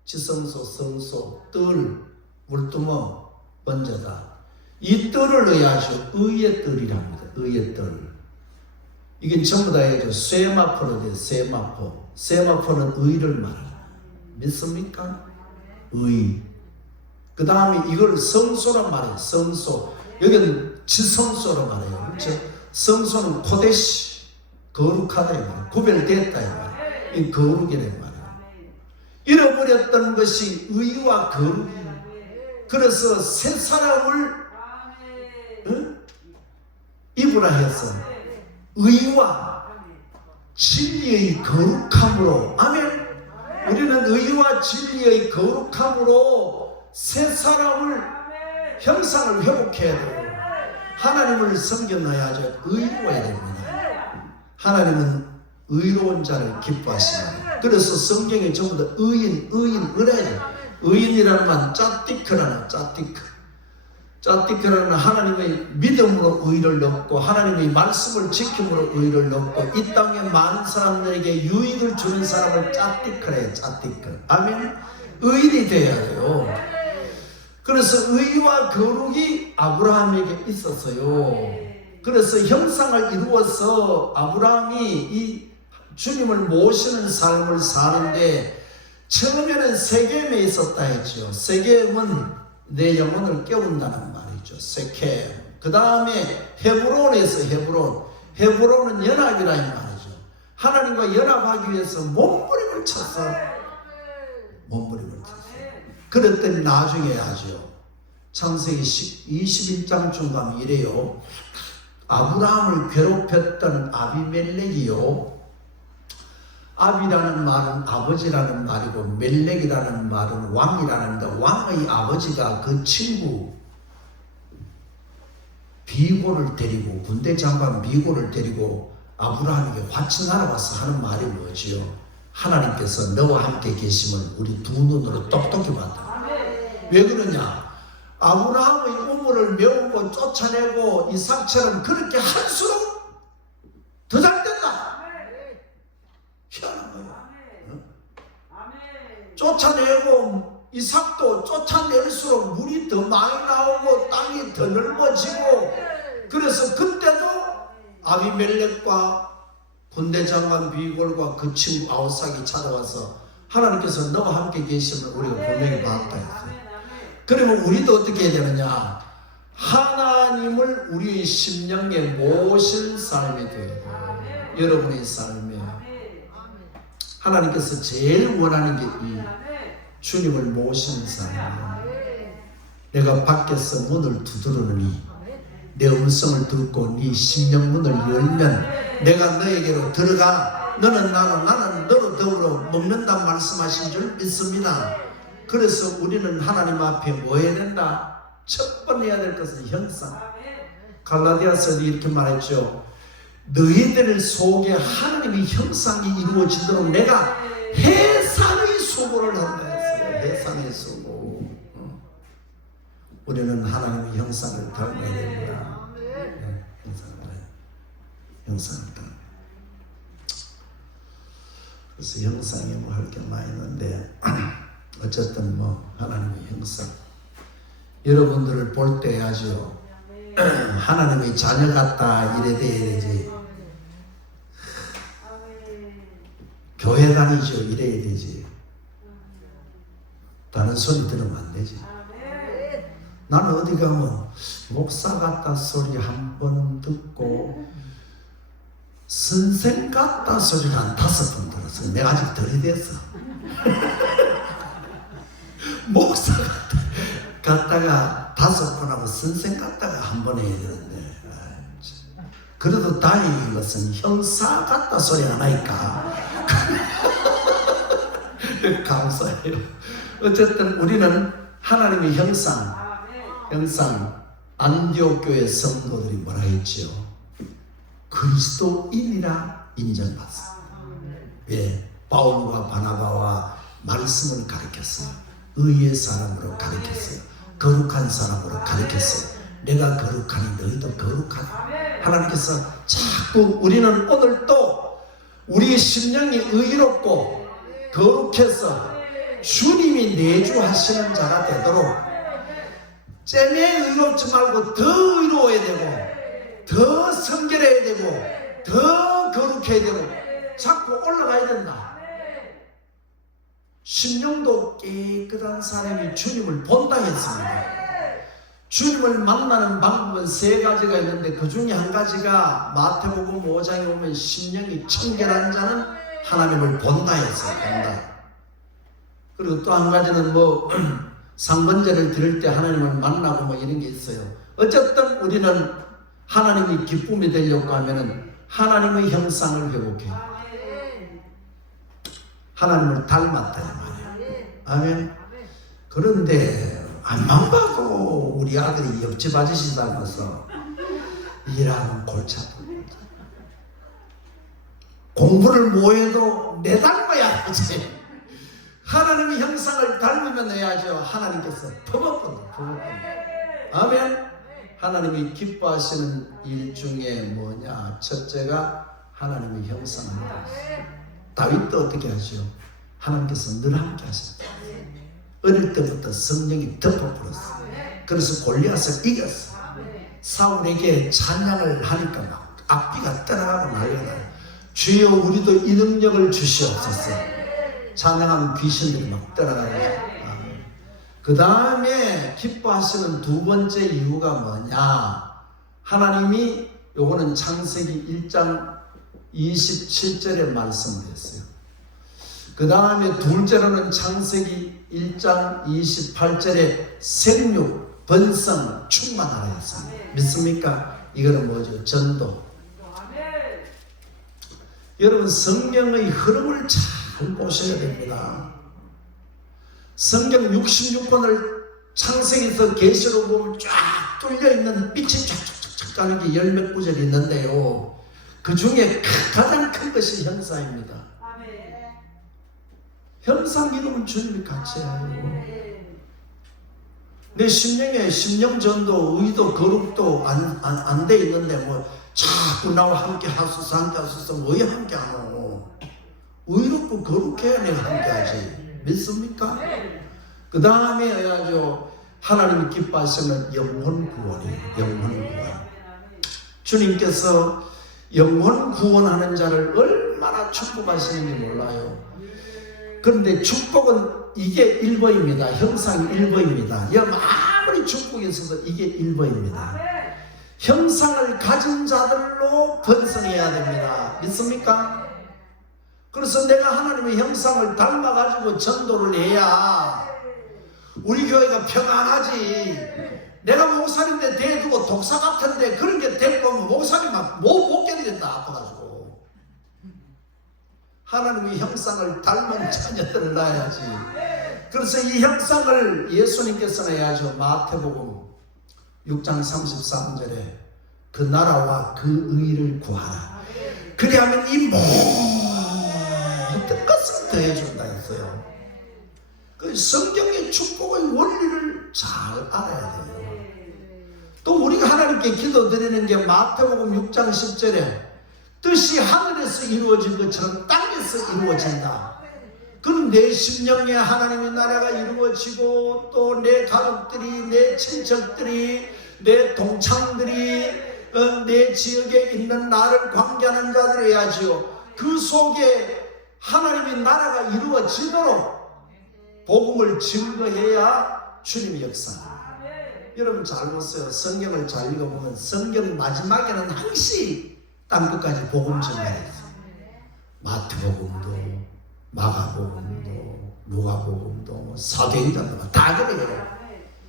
지성소, 성소, 뜰, 물두멍, 번제다. 이 뜰을 의하죠. 의의 뜰이랍니다. 의의 뜰. 이게 전부 다 해야죠. 쇠마포로 돼요. 쇠마포. 쇠마포는 의를 말합니다. 믿습니까? 의. 그 다음에 이걸 성소란 말이에요. 성소. 여기는 지성소로 말해요. 그렇죠? 성소는 코데시. 거룩하다 이 말이에요. 구별됐다 이 말이에요. 이 거룩이라 이 말이에요. 잃어버렸던 것이 의와 거룩이에요. 그래서 새 사람을 입으라 해서 의와 진리의 거룩함으로 아멘. 우리는 의와 진리의 거룩함으로 새 사람을 형상을 회복해야 돼요. 하나님을 섬겨놔야죠. 의로워야 됩니다. 하나님은 의로운 자를 기뻐하시니다. 그래서 성경에 전부 다 의인, 의라죠. 의인이라는 말 짜티크라는 짜티크라는 하나님의 믿음으로 의를 얻고 하나님의 말씀을 지킴으로 의를 얻고 이 땅에 많은 사람들에게 유익을 주는 사람을 짜티크라 해요. 짜티크. 아멘. 의인이 돼야 돼요. 그래서 의와 거룩이 아브라함에게 있었어요. 그래서 형상을 이루어서 아브라함이 이 주님을 모시는 삶을 사는데 처음에는 세겜에 있었다 했죠. 세겜은 내 영혼을 깨운다는 말이죠. 세겜. 그 다음에 헤브론에서 헤브론은 연합이라 이 말이죠. 하나님과 연합하기 위해서 몸부림을 쳤어. 그랬더니 나중에 하죠. 창세기 21장쯤 가면 이래요. 아브라함을 괴롭혔던 아비멜렉이요. 아비라는 말은 아버지라는 말이고 멜렉이라는 말은 왕이라는데 왕의 아버지가 그 친구 비고를 데리고 군대 장관 비고를 데리고 아브라함에게 화친하러 와서 하는 말이 뭐지요? 하나님께서 너와 함께 계심을 우리 두 눈으로 똑똑히 봤다. 왜 그러냐? 아브라함의 우물을 메우고 쫓아내고 이삭처럼 그렇게 할수록 더 잘 된다. 희한한 거예요. 쫓아내고 이삭도 쫓아낼수록 물이 더 많이 나오고 땅이 더 넓어지고, 그래서 그때도 아비멜렉과 군대장관 비골과 그 친구 아우삭이 찾아와서 하나님께서 너와 함께 계시면 우리가 분명히 받았다 했어요. 그러면 우리도 어떻게 해야 되느냐? 하나님을 우리의 심령에 모실 삶이 되어야 돼요. 여러분의 삶에 하나님께서 제일 원하는 게 이 주님을 모시는 삶이에요. 내가 밖에서 문을 두드리니 내 음성을 듣고 네 심령 문을 열면 내가 너에게로 들어가 너는 나는 너로 더불어 먹는다 말씀하신 줄 믿습니다. 그래서 우리는 하나님 앞에 뭐 해야 된다? 첫 번 해야 될 것은 형상. 갈라디아서도 이렇게 말했죠. 너희들 속에 하나님의 형상이 이루어지도록 내가 해산의 수고를 한다 했어요. 해산의 수고. 우리는 하나님의 형상을 닮아야 됩니다. 네, 형상을 닮아야. 그래서 형상이 뭐 할 게 많이 있는데 어쨌든 뭐 하나님의 형상. 여러분들을 볼 때 아주 하나님의 자녀 같다 이래 돼야 되지. 교회 다니죠 이래야 되지. 다른 소리 들으면 안 되지. 나는 어디 가면 목사 같다 소리 한 번 듣고 선생 같다 소리를 한 5번 들었어. 내가 아직 덜이 됐어. 목사 같다가 5번 하고 선생 같다가 한 번 해야 되는데, 그래도 다행인 것은 형사 같다 소리 안 하니까 감사해요. 어쨌든 우리는 하나님의 형상 안디옥 교회 성도들이 뭐라 했죠? 그리스도인이라 인정받습니다. 왜? 바울과 바나바와 말씀을 가르쳤어요. 의의 사람으로 가르쳤어요. 거룩한 사람으로 가르쳤어요. 내가 거룩하니 너희도 거룩하다. 하나님께서 자꾸 우리는 오늘 또 우리의 심령이 의롭고 거룩해서 주님이 내주하시는 자가 되도록 잼에 의롭지 말고 더 의로워야 되고 더 성결해야 되고 더 거룩해야 되고 자꾸 올라가야 된다. 심령도 깨끗한 사람이 주님을 본다 했습니다. 주님을 만나는 방법은 3가지가 있는데 그 중에 한 가지가 마태복음 5장에 보면 심령이 청결한 자는 하나님을 본다 했어요. 본다. 그리고 또 한 가지는 뭐 상번제를 드릴 때 하나님을 만나고 뭐 이런 게 있어요. 어쨌든 우리는 하나님이 기쁨이 되려고 하면은 하나님의 형상을 회복해요. 하나님을 닮았다 이 말이에요. 아멘. 그런데 안만 봐도 우리 아들이 옆집 아저씨 닮아서 일하면 골치 아프고 공부를 뭐해도 내 닮아야 하지. 하나님의 형상을 닮으면 해야죠. 하나님께서 퍼먹본다. 아멘. 하나님이 기뻐하시는 일 중에 뭐냐? 첫째가 하나님의 형상입니다. 다윗도 어떻게 하죠? 하나님께서 늘 함께 하셨다. 어릴 때부터 성령이 덮어버렸어. 그래서 골리앗을 이겼어. 사울에게 찬양을 하니까 막 앞뒤가 떠나가고 난리가 나요. 주여 우리도 이 능력을 주시옵소서. 찬양하면 귀신들이 막 떠나가요. 그 다음에 기뻐하시는 2번째 이유가 뭐냐? 하나님이 요거는 창세기 1장 27절에 말씀을 했어요. 그 다음에 둘째로는 창세기 1장 28절에 생육, 번성, 충만하라 했어요. 믿습니까? 이거는 뭐죠? 전도. 여러분 성경의 흐름을 잘 보셔야 됩니다. 성경 66권을 창세기에서 계시록 보면 쫙 뚫려있는 빛이 쫙쫙쫙 가는 게 10몇 구절이 있는데요. 그 중에 가장 큰 것이 형상입니다. 형상 이름은 주님이 같이 해요. 내 심령에 심령전도 의도 거룩도 안 돼 있는데 뭐 자꾸 나와 함께 하소서 함께 하소서 뭐 함께 안 하노. 의롭고 거룩해야 내가 함께 하지. 믿습니까? 그 다음에 해야죠. 하나님이 기뻐하시는 영혼 구원이에요. 영혼 구원. 주님께서 영혼 구원하는 자를 얼마나 축복하시는지 몰라요. 그런데 축복은 이게 1번입니다. 형상 1번입니다. 여러분 아무리 축복이 있어도 이게 1번입니다. 형상을 가진 자들로 번성해야 됩니다. 믿습니까? 그래서 내가 하나님의 형상을 닮아가지고 전도를 해야 우리 교회가 평안하지. 내가 목사님인데 대두고 독사 같은데 그런 게 데리고 오면 목사님 막 못 견딘다 아파가지고. 하나님의 형상을 닮은 자녀들을 낳아야지. 그래서 이 형상을 예수님께서는 해야죠. 마태복음 6장 33절에 그 나라와 그 의를 구하라. 그리하면 이 모든 것을 더해준다 했어요. 그 성경의 축복의 원리를 잘 알아야 돼요. 또 우리가 하나님께 기도드리는 게 마태복음 6장 10절에 뜻이 하늘에서 이루어진 것처럼 땅에서 이루어진다. 그럼 내 심령에 하나님의 나라가 이루어지고 또 내 가족들이, 내 친척들이, 내 동창들이, 내 지역에 있는 나를 관계하는 자들이 해야지요. 그 속에 하나님의 나라가 이루어지도록 복음을 증거해야 주님의 역사입니다. 여러분 잘 보세요. 성경을 잘 읽어보면 성경 마지막에는 항시 땅끝까지 복음 전가했어요. 마태복음도 마가복음도 누가복음도 사도행전도 다 그래요.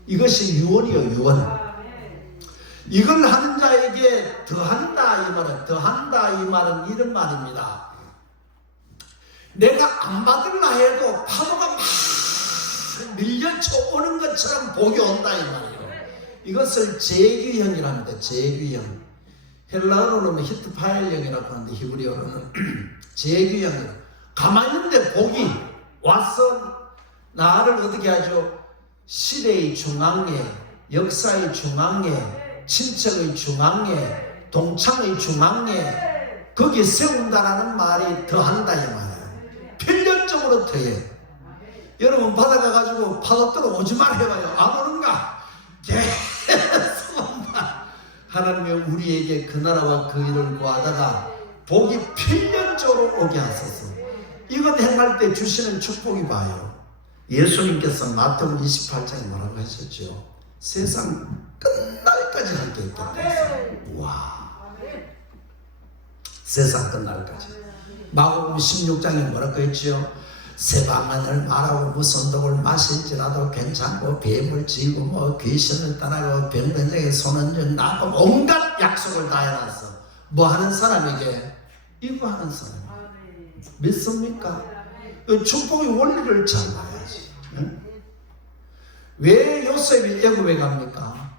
이것이 유언이요 유언. 이걸 하는 자에게 더한다 이 말은 더한다 이 말은 이런 말입니다. 내가 안 받을라 해도 파도가 막 밀려쳐 오는 것처럼 복이 온다 이 말이에요. 이것을 재규형이라 합니다. 재규형. 헬라어로는 히트파일형이라고 하는데 히브리어로는 재규형이에요. 가만히 있는데 복이 와서 나를 어떻게 하죠? 시대의 중앙에, 역사의 중앙에, 친척의 중앙에, 동창의 중앙에 거기에 세운다라는 말이 더한다 이 말이에요. 필연적으로 더해. 여러분 바다가 가지고 파도 들어오지 말 해봐요. 안 오는가? 계속 온다. 하나님이 우리에게 그 나라와 그 일을 구하다가 복이 필연적으로 오게 하소서. 이것 행할 때 주시는 축복이 봐요. 예수님께서 마태복음 28장에 뭐라고 하셨죠? 세상 끝날까지 할 게 있다. 와, 세상 끝날까지. 마가복음 16장에 뭐라고 했죠? 세방안을 말하고 무슨 독을 마실지라도 괜찮고 뱀을 지고 뭐 귀신을 따라가고 병든자에게 손은 나고 온갖 약속을 다 해놨어. 뭐 하는 사람에게? 이거 하는 사람. 믿습니까? 축복의 원리를 잘 봐야지. 왜 요셉이 애굽에 갑니까?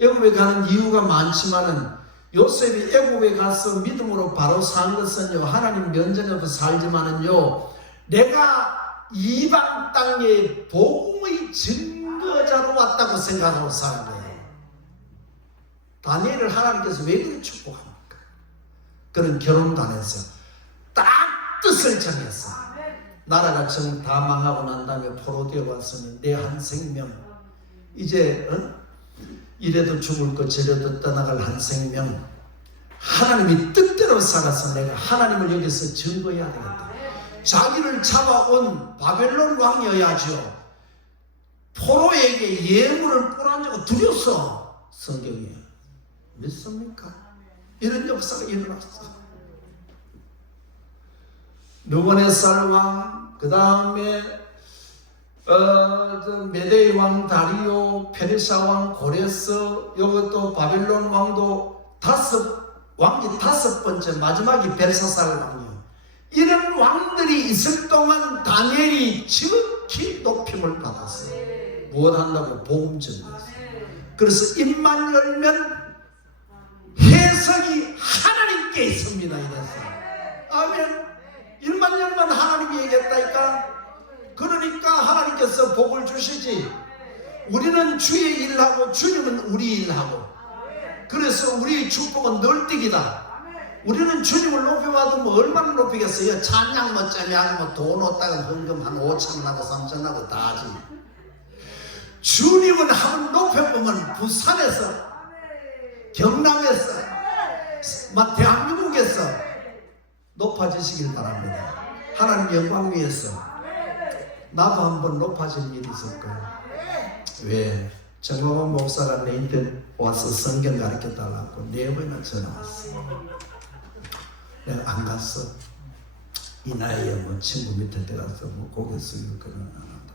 애굽에 가는 이유가 많지만은 요셉이 애굽에 가서 믿음으로 바로 산 것은요, 하나님 면전 앞에 살지만은요, 내가 이방 땅에 복음의 증거자로 왔다고 생각하고 사는 거예요. 다니엘을 하나님께서 왜 그렇게 축복합니까? 그런 결혼도 안 했어요. 딱 뜻을 정했어. 나라가 정 다 망하고 난 다음에 포로되어 왔으니 내 한 생명 이제 이래도 죽을 것 저래도 떠나갈 한 생명 하나님이 뜻대로 살아서 내가 하나님을 여기서 증거해야 되겠다. 자기를 잡아온 바벨론 왕이어야죠. 포로에게 예물을 뿌려주고 드렸어. 성경에 믿습니까? 이런 역사가 일어났어. 느부갓네살 왕, 그 다음에 메데의 왕 다리오, 페르시아 왕 고레스, 이것도 바벨론 왕도 왕이 다섯 번째 마지막이 벨사살 왕이에요. 이런 왕들이 있을 동안 다니엘이 지극히 높임을 받았어요. 무엇 한다고? 복음 전했어요. 그래서 입만 열면 해석이 하나님께 있습니다. 이래서 아멘. 입만 열면 하나님이 얘기했다니까. 그러니까 하나님께서 복을 주시지. 우리는 주의 일하고 주님은 우리 일하고. 그래서 우리의 축복은 널뛰기다. 우리는 주님을 높여봐도 뭐 얼마나 높이겠어요? 찬양 뭐 쩌면 뭐돈 얻다가 헌금 한 5천 나고 3천 나고 다 하지. 주님은 한번 높여보면 부산에서, 경남에서, 막 대한민국에서 높아지시길 바랍니다. 하나님 영광 위해서 나도 한번 높아질 일이 있을 거예요. 왜? 정광훈 목사가 내 인터 와서 성경 가르쳐 달라고 4번이나 전화 왔어. 내가 안 갔어. 이 나이에 뭐 친구 밑에 들어가서 뭐 고개 숙이고 그런 안 한다.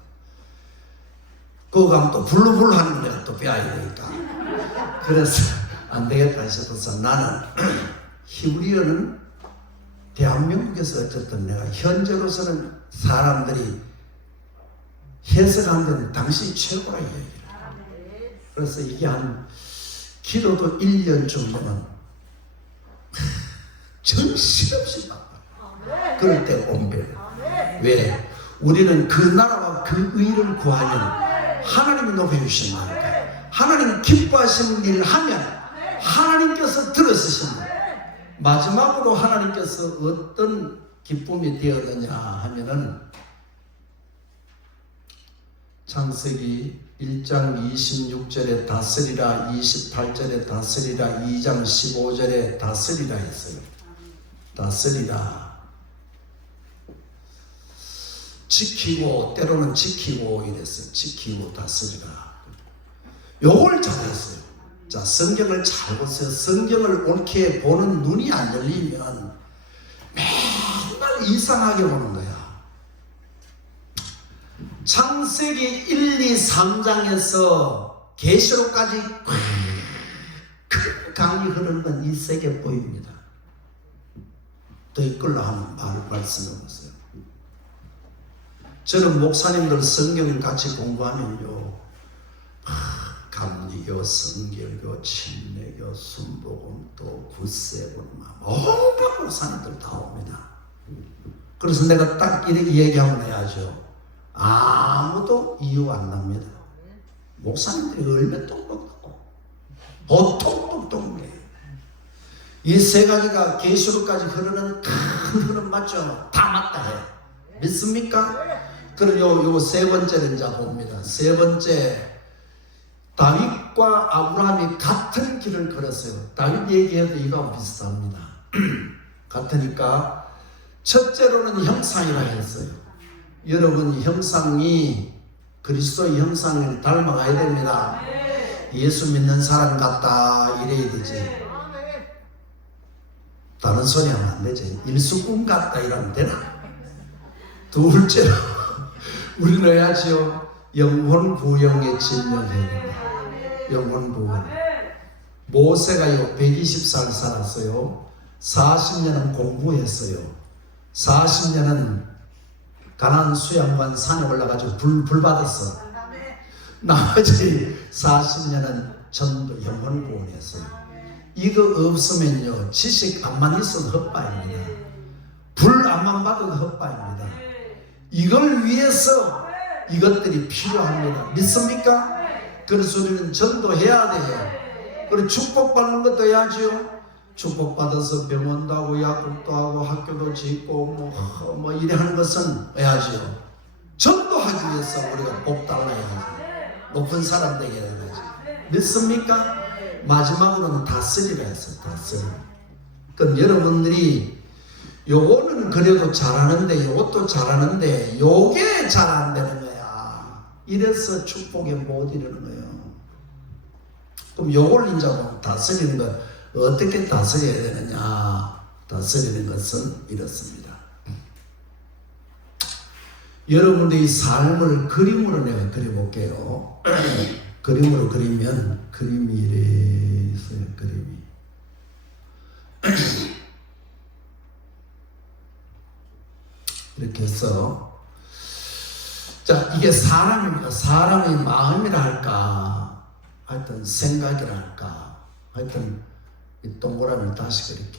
그거 가면 또 불루불루 하는 거 내가 또 배워야 되니까. 그래서 안 되겠다 싶어서 나는 히브리어는 대한민국에서 어쨌든 내가 현재로서는 사람들이 해석하는 데는 당신이 최고라 이야기를. 그래서 이게 한 기도도 1년 정도는 정신없이 바빠요. 그럴 때 온배. 왜? 우리는 그 나라와 그 의를 구하면 하나님이 높여주신다니까. 하나님 기뻐하시는 일을 하면 하나님께서 들어주신다. 마지막으로 하나님께서 어떤 기쁨이 되었느냐 하면은 창세기 1장 26절에 다스리라, 28절에 다스리라, 2장 15절에 다스리라 했어요. 다스리라. 지키고, 때로는 지키고 이랬어요. 지키고 다스리라. 요걸 잘했어요. 자, 성경을 잘 보세요. 성경을 옳게 보는 눈이 안 열리면 맨날 이상하게 보는 거야. 창세기 1, 2, 3장에서 계시록까지 큰 강이 흐르는 건 이 세계 보입니다. 더 이끌라 하는 말씀을 보세요. 저는 목사님들 성경 같이 공부하면요, 감리교, 성결교, 침례교, 순복음, 또 구세군, 온갖 목사님들 다 옵니다. 그래서 내가 딱 이렇게 얘기하면 해야죠. 아무도 이유 안 납니다. 목사님들이 얼마나 똑똑하고 보통 똑똑해. 이 세 가지가 계시록까지 흐르는 큰 흐름 맞죠? 다 맞다 해. 믿습니까? 그럼 요 세 번째를 이제 봅니다. 세 번째, 다윗과 아브라함이 같은 길을 걸었어요. 다윗 얘기해도 이거하고 비슷합니다. 같으니까 첫째로는 형상이라 했어요. 여러분, 형상이 그리스도의 형상을 닮아가야 됩니다. 예수 믿는 사람 같다 이래야 되지. 다른 소리 하면 안 되지. 일수꾼 같다 이러면 되나? 둘째로 우리는 해야지요. 영혼 부영의 진명해야 된다. 영혼 부영. 모세가요 120살 살았어요. 40년은 공부했어요. 40년은 가나안 수양관 산에 올라가지고 불 받았어. 나머지 40년은 전도 영혼 구원했어요. 이거 없으면요, 지식 안만 있어도 헛바입니다. 불 안만 받아도 헛바입니다. 이걸 위해서 이것들이 필요합니다. 믿습니까? 그래서 우리는 전도해야 돼요. 그리고 축복받는 것도 해야죠. 축복받아서 병원도 하고 약국도 하고 학교도 짓고 뭐 이래 하는 것은 해야죠. 전도하기 위해서 우리가 복 달라야지. 높은 사람 되게 해야지. 믿습니까? 마지막으로는 다스리라 했어요. 다스리. 그럼 여러분들이 요거는 그래도 잘하는데 요것도 잘하는데 요게 잘 안 되는 거야. 이래서 축복에 못 이르는 거예요. 그럼 요걸 이제 다스리는 거 어떻게 다스려야 되느냐? 다스리는 것은 이렇습니다. 여러분들의 삶을 그림으로 내가 그려볼게요. 그림으로 그리면 그림이 이래 있어요. 그림이 이렇게 해서, 자, 이게 사람입니다. 사람의 마음이라 할까, 하여튼 생각이라 할까, 하여튼 이 동그라미를 다시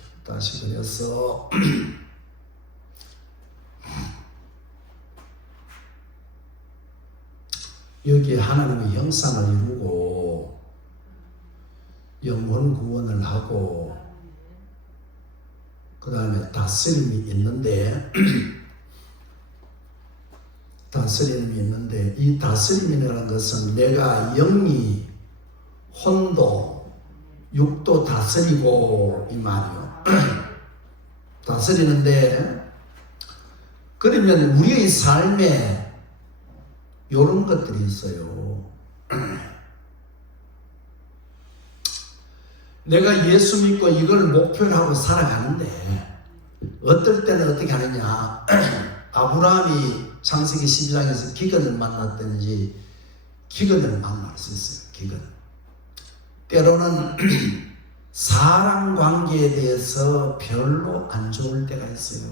그려서 여기에 하나님의 형상을 이루고 영혼 구원을 하고 그 다음에 다스림이 있는데 이 다스림이라는 것은 내가 영이 혼도 육도 다스리고 이 말이요. 다스리는데 그러면 우리의 삶에 이런 것들이 있어요. 내가 예수 믿고 이걸 목표로 하고 살아가는데 어떨 때는 어떻게 하느냐. 아브라함이 창세기 12장에서 기근을 만났든지 기근을 만날 수 있어요. 기근. 때로는 사람 관계에 대해서 별로 안 좋을 때가 있어요.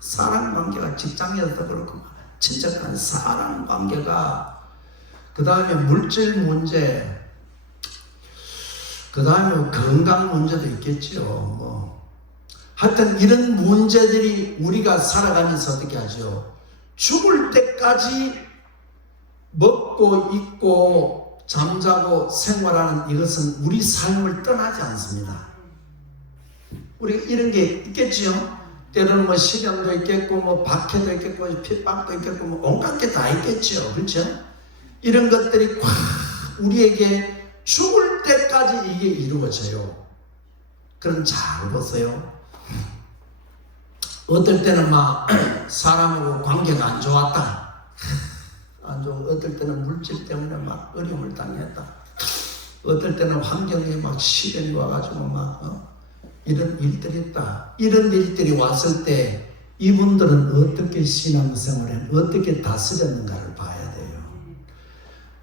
사람 관계가 직장에서도 그렇고 친척간 사람 관계가, 그 다음에 물질 문제, 그 다음에 건강 문제도 있겠죠. 하여튼 이런 문제들이 우리가 살아가면서 어떻게 하죠? 죽을 때까지 먹고 입고 잠자고 생활하는 이것은 우리 삶을 떠나지 않습니다. 우리가 이런 게 있겠죠. 때로는 시련도 있겠고 박해도 있겠고 핍박도 있겠고 온갖 게 다 있겠죠. 그렇죠? 이런 것들이 꽉 우리에게 죽을 때까지 이게 이루어져요. 그럼 잘 보세요. 어떨 때는 막 사람하고 관계가 안 좋았다. 안 좋고 어떨 때는 물질 때문에 막 어려움을 당했다. 어떨 때는 환경에 막 시련이 와가지고 막 이런 일들이 있다. 이런 일들이 왔을 때 이분들은 어떻게 신앙생활을 어떻게 다스렸는가를 봐야 돼요.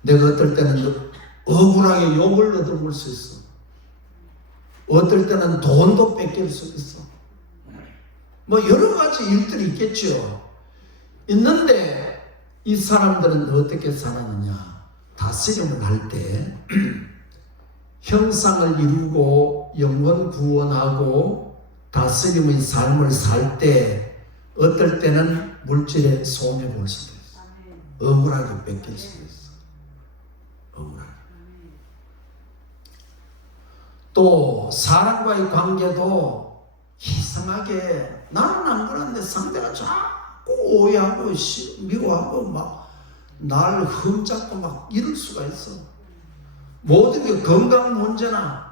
내가 어떨 때는 억울하게 욕을 얻어볼 수 있어. 어떨 때는 돈도 뺏길 수 있어. 여러 가지 일들이 있겠죠. 있는데 이 사람들은 어떻게 살았느냐. 다스림을 할 때 형상을 이루고 영혼 구원하고 다스림의 삶을 살 때 어떨 때는 물질에 손해볼 수도 있어. 억울하게 뺏길 수도 있어. 억울하게. 또 사람과의 관계도 이상하게 나는 안 그런데 상대가 자꾸 오해하고 미워하고 막 날 흠잡고 막 이럴 수가 있어. 모든 게 건강 문제나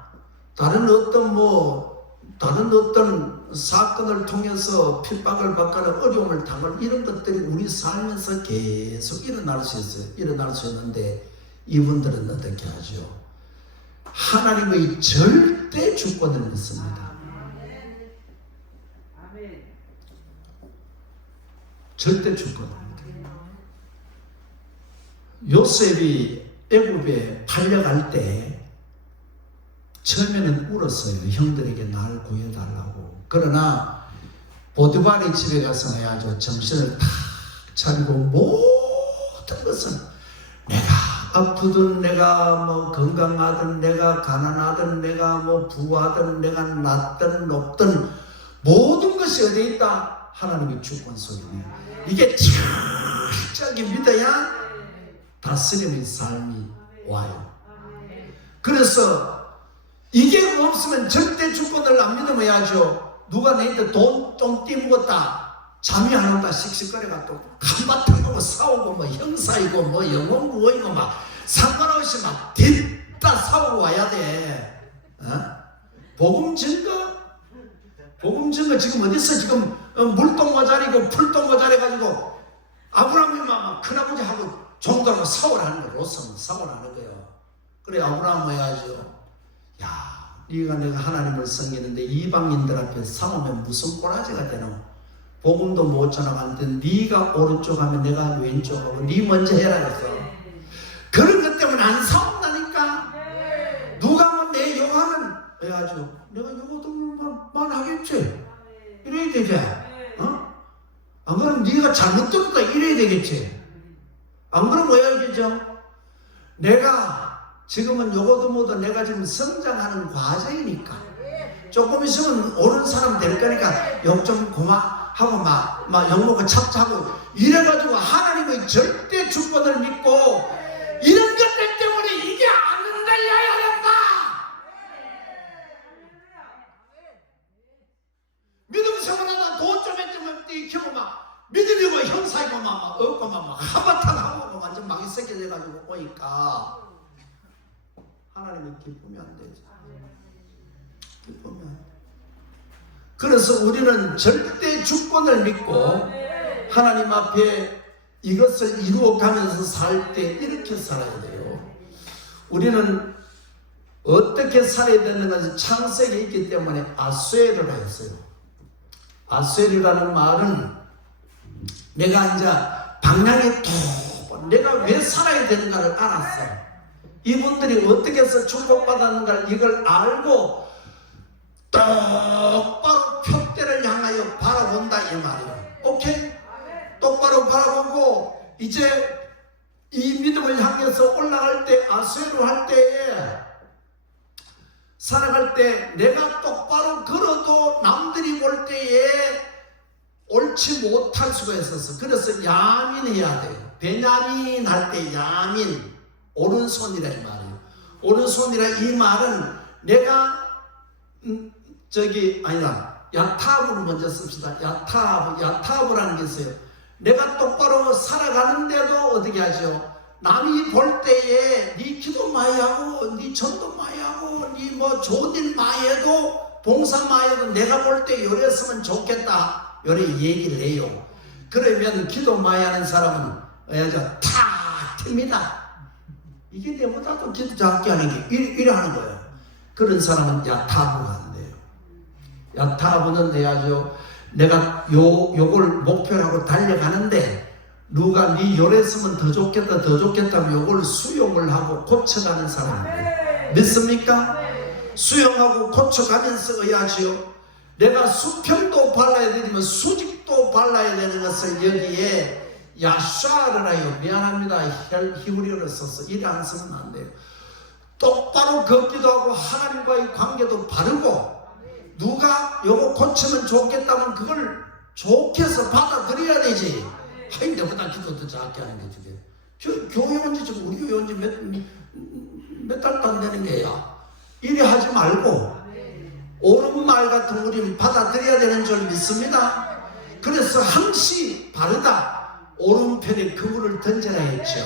다른 어떤 사건을 통해서 핍박을 받거나 어려움을 당할 이런 것들이 우리 삶에서 계속 일어날 수 있어요. 일어날 수 있는데 이분들은 어떻게 하죠? 하나님의 절대 주권을 믿습니다. 절대 주권입니다. 요셉이 애굽에 팔려갈 때 처음에는 울었어요. 형들에게 날 구해달라고. 그러나 보디발의 집에 가서 해야죠. 정신을 탁 차리고 모든 것은 내가 아프든 내가 건강하든 내가 가난하든 내가 부하든 내가 낮든 높든 모든 것이 어디에 있다? 하나님의 주권 속에 있네. 이게 철저하게 믿어야 다스림의 삶이 와요. 그래서 이게 없으면 절대 주권을 안 믿으면 해야죠. 누가 너한테 돈 좀 띠먹었다. 잠이 안 온다. 씩씩거려가 또 한바탕 싸우고 형사이고 영혼 구원이고 막 상관없이 막 뒤따 싸우고 와야 돼. 복음 증거 지금 어디서 지금 물동 모자리고 풀동 모자리 가지고 아브라함이 막 큰아버지하고 종들하고 사월하는 거예요. 롯은 사월하는 거예요. 그래 아브라함 해야죠. 야, 내가 하나님을 섬기는데 이방인들 앞에 싸우면 무슨 꼬라지가 되노? 복음도 못 전하는데 네가 오른쪽 하면 내가 왼쪽 하고 네 먼저 해라 그랬어. 그런 것 때문에 안 싸운다니까. 누가 내 욕하면 해야죠. 내가 욕하면 하겠지. 이래야 되지. 안 그러면 네가 잘못됐다 이래야 되겠지. 안 그러면 해야겠죠. 내가 지금은 요거도 뭐도 내가 지금 성장하는 과정이니까 조금 있으면 옳은 사람 될 거니까 욕 좀 고마 하고 막 영모가 착착하고 이래가지고 하나님의 절대 주권을 믿고 이런 것들 때문에 이게 안 흔들려야 된다. 믿음 생활하다 돈 좀 했으면 뛰키고 막 믿으려고 형사이고 막 없고만 막 한바탕 하고 완전 막이 새겨져가지고 오니까 하나님은 기쁘면 안 되죠. 기쁘면 안 돼. 그래서 우리는 절대 주권을 믿고 하나님 앞에 이것을 이루어가면서 살 때 이렇게 살아야 돼요. 우리는 어떻게 살아야 되는 것은 창세기에 있기 때문에 아수에르라 했어요. 아수에르라는 말은 내가 이제 방향이 톡 내가 왜 살아야 되는가를 알았어. 이분들이 어떻게 해서 축복받았는가 이걸 알고 똑바로 표대를 향하여 바라본다 이 말이에요. 오케이? 똑바로 바라보고 이제 이 믿음을 향해서 올라갈 때 아수에르 할 때에 살아갈 때 내가 똑바로 걸어도 남들이 볼 때에 옳지 못할 수가 있어서 그래서 야민해야 돼요. 베냐민 할 때 야민 오른손이라 이 말이에요. 오른손이라 이 말은 내가 야타브를 먼저 씁시다. 야타브라는 게 있어요. 내가 똑바로 살아가는데도 어떻게 하죠? 남이 볼 때에 네 기도 많이 하고 네 전도 많이 하고 네 뭐 좋은 일 많이 해도 봉사 많이 해도 내가 볼 때 요랬으면 좋겠다 요래 얘기를 해요. 그러면 기도 많이 하는 사람은 탁 틉니다. 이게 내보다도 기도 작게 하는 게 이래 하는 거예요. 그런 사람은 야타브가 안 돼요. 야타브는 해야죠. 내가 요걸 목표로 하고 달려가는데 누가 네 요랬으면 더 좋겠다 하면 요걸 수용을 하고 고쳐가는 사람입니다. 믿습니까? 수용하고 고쳐가면서 해야지요. 내가 수평도 발라야 되지만 수직도 발라야 되는 것을 여기에 야샤르라요. 미안합니다. 히브리어를 써서 이래 안 쓰면 안 돼요. 똑바로 걷기도 하고 하나님과의 관계도 바르고 누가 요거 고치면 좋겠다면 그걸 좋게 해서 받아들여야 되지. 하이 내보다 기도도 작게 하는 게 저게 교회 온지 지금 우리 교회 온지 몇 달도 안 되는 게야. 이래 하지 말고 옳은 말 같은 우리는 받아들여야 되는 줄 믿습니다. 그래서 항시 바르다 오른편에 그물을 던져라 했죠.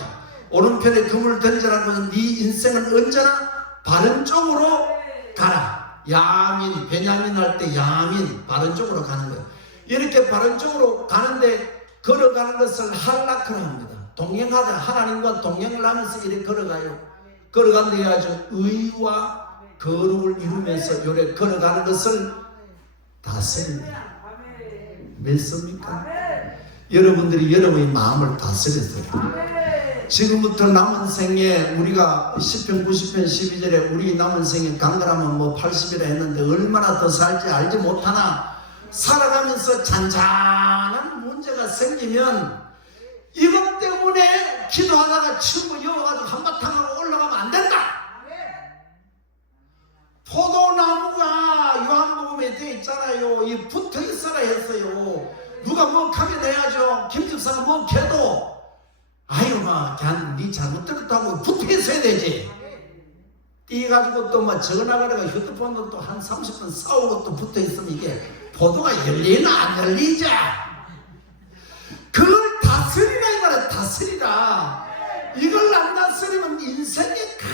오른편에 그물을 던져라는 것은 네 인생은 언제나 바른 쪽으로 가라. 야민, 베냐민 할 때 야민, 바른 쪽으로 가는 거예요. 이렇게 바른 쪽으로 가는데 걸어가는 것을 할라크라 합니다. 동행하다 하나님과 동행을 하면서 이렇게 걸어가요. 걸어간다 해야죠. 의와 거룩을 이루면서 요래 걸어가는 것을 다스립니다. 믿습니까? 여러분들이 여러분의 마음을 다스렸어요. 지금부터 남은 생에 우리가 10편 90편 12절에 우리 남은 생에 강건하면 뭐 80이라 했는데 얼마나 더 살지 알지 못하나 살아가면서 잔잔한 문제가 생기면 이것 때문에 기도하다가 친구 여와가지고 한바탕하고 올라가면 안 된다. 포도나무가 요한복음에 되어 있잖아요. 이 붙어 있어라 했어요. 누가 뭐 가게 돼야죠. 김집사가 뭐 개도 아유 막 그냥 네 잘못 들었다고 붙어 있어야 되지. 뛰어가지고 또 막 전화가다가 휴대폰도 또 한 30분 싸우고 또 붙어 있으면 이게 포도가 열리나 안 열리자. 그걸 다스리라 이 말이야. 다스리라. 이걸 안 다스리면 인생에 큰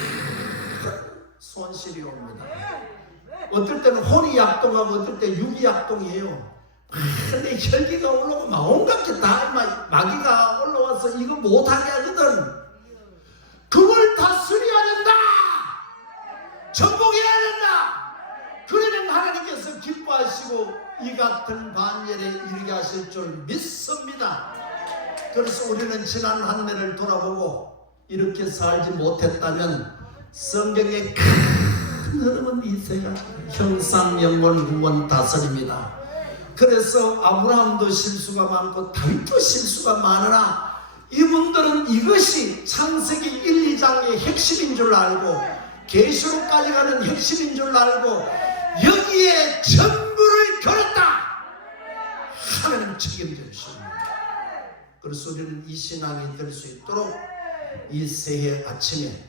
손실이 옵니다. 어떨 때는 혼이 약동하고 어떨 때 육이 약동이에요. 근데 혈기가 올라오고 막 온갖 게 다 마귀가 올라와서 이거 못하게 하거든. 그걸 다스려야 된다. 정복해야 된다. 그러면 하나님께서 기뻐하시고 이 같은 반열에 이르게 하실 줄 믿습니다. 그래서 우리는 지난 한 해를 돌아보고 이렇게 살지 못했다면 성경의 큰 흐름은 이세가 형상, 영원, 구원, 다스립니다. 그래서 아브라함도 실수가 많고 다윗도 실수가 많으나 이분들은 이것이 창세기 1, 2장의 핵심인 줄 알고 계시록까지 가는 핵심인 줄 알고 여기에 전부를 겨눴다. 하나님 책임져 주십니다. 그래서 우리는 이 신앙이 될 수 있도록 이 새해 아침에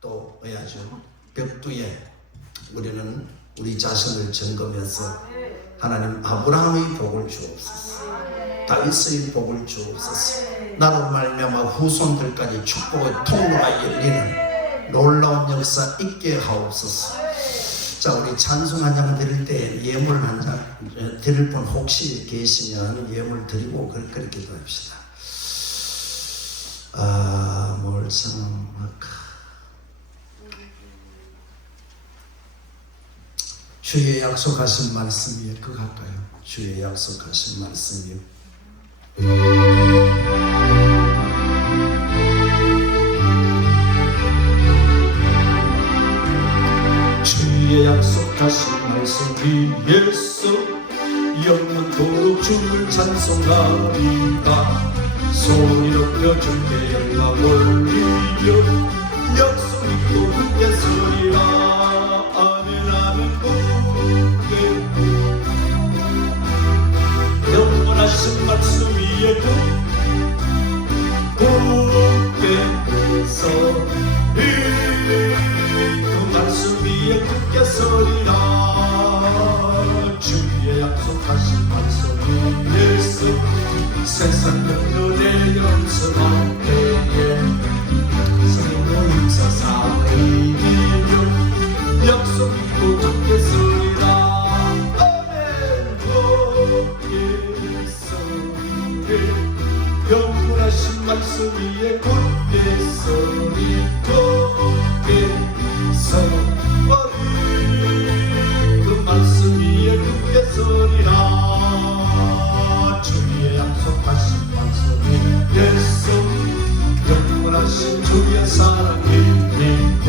또 뭐야죠? 벽두에 우리는 우리 자신을 점검해서 하나님 아브라함의 복을 주옵소서, 다윗의 복을 주옵소서, 나로 말미암아 후손들까지 축복의 통로가 열리는 놀라운 역사 있게 하옵소서. 자, 우리 찬송 한 장 드릴 때 예물 한 장 드릴 분 혹시 계시면 예물 드리고 그렇게 기도합시다. 주의 약속하신 말씀이에 그 가까요. 주의 약속하신 말씀이요. 주의 약속하신 말씀 위에서 영원토록 주를 찬송하리다. 소리 높여 주께 영광 올리며 약속 믿고 굳게 서리라. 아멘 아멘 굳게 영원하신 말씀 위에 굳게 서리. 그 말씀 위에 굳게 서리라. 주의 약속하신 말씀 위에서 세상 능력의 연습할 때에 성령 힘써 이기며 약속 믿고 굳게 서리라. 아멘 굳게 서리. 영원하신 말씀 위에 굳게 서리. 굳게 서리. 그 말씀 위에 굳게 서리라. 주의 약속하신 말씀 위에서 영원하신 주의 사랑이 있고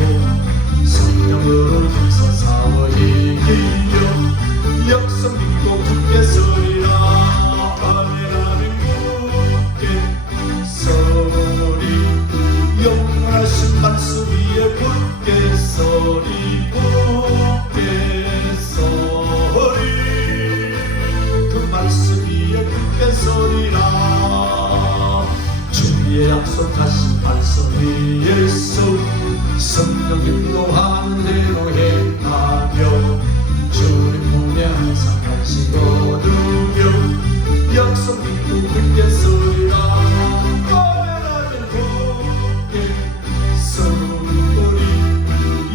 성령으로 힘써 싸워 이기며 약속 믿고 굳게 서리라. 아멘 아멘 굳게 서리. 영원하신 말씀 위에 굳게 서리. 굳게 서리. 그 말씀 위에 굳게 서리라. 주의 약속하신 말씀 위에서 성령 인도하는 대로 행하며 주님 품에 항상 간식 얻으며 약속 믿고 굳게 서리라. 아멘 굳게 서리.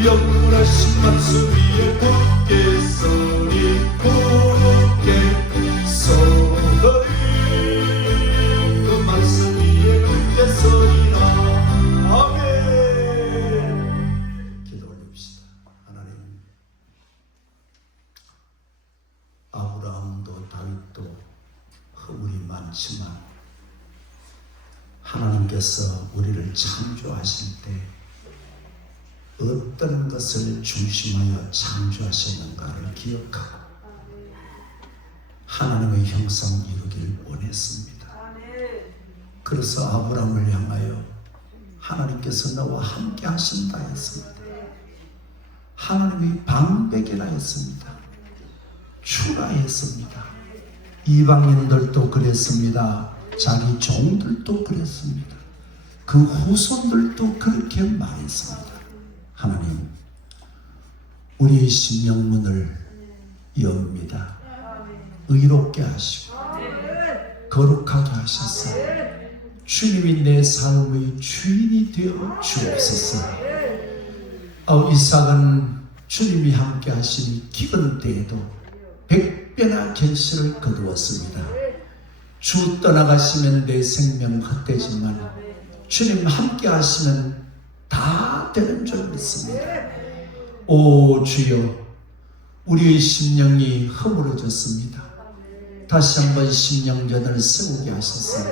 영원하신 말씀 위에 굳게 서리. 굳게 서리. 그 말씀 위에 굳게 서리라. 아멘. 기도 올립시다. 하나님, 아브라함도 다윗도 허물이 많지만 하나님께서 우리를 창조하실 때 어떤 것을 중심하여 창조하셨는가를 기억하고 하나님의 형상 이루길 원했습니다. 그래서 아브라함을 향하여 하나님께서 너와 함께 하신다 했습니다. 하나님의 방백이라 했습니다. 주라 했습니다. 이방인들도 그랬습니다. 자기 종들도 그랬습니다. 그 후손들도 그렇게 말했습니다. 하나님, 우리의 심령문을 엽니다. 의롭게 하시고 거룩하게 하셔서 주님이 내 삶의 주인이 되어 주옵소서. 이삭은 주님이 함께 하시니 기근 때에도 100배나 결실을 거두었습니다. 주 떠나가시면 내 생명 헛되지만 주님 함께 하시면 다 되는 줄 믿습니다. 오 주여, 우리의 심령이 허물어졌습니다. 다시 한번 심령전을 세우게 하셔서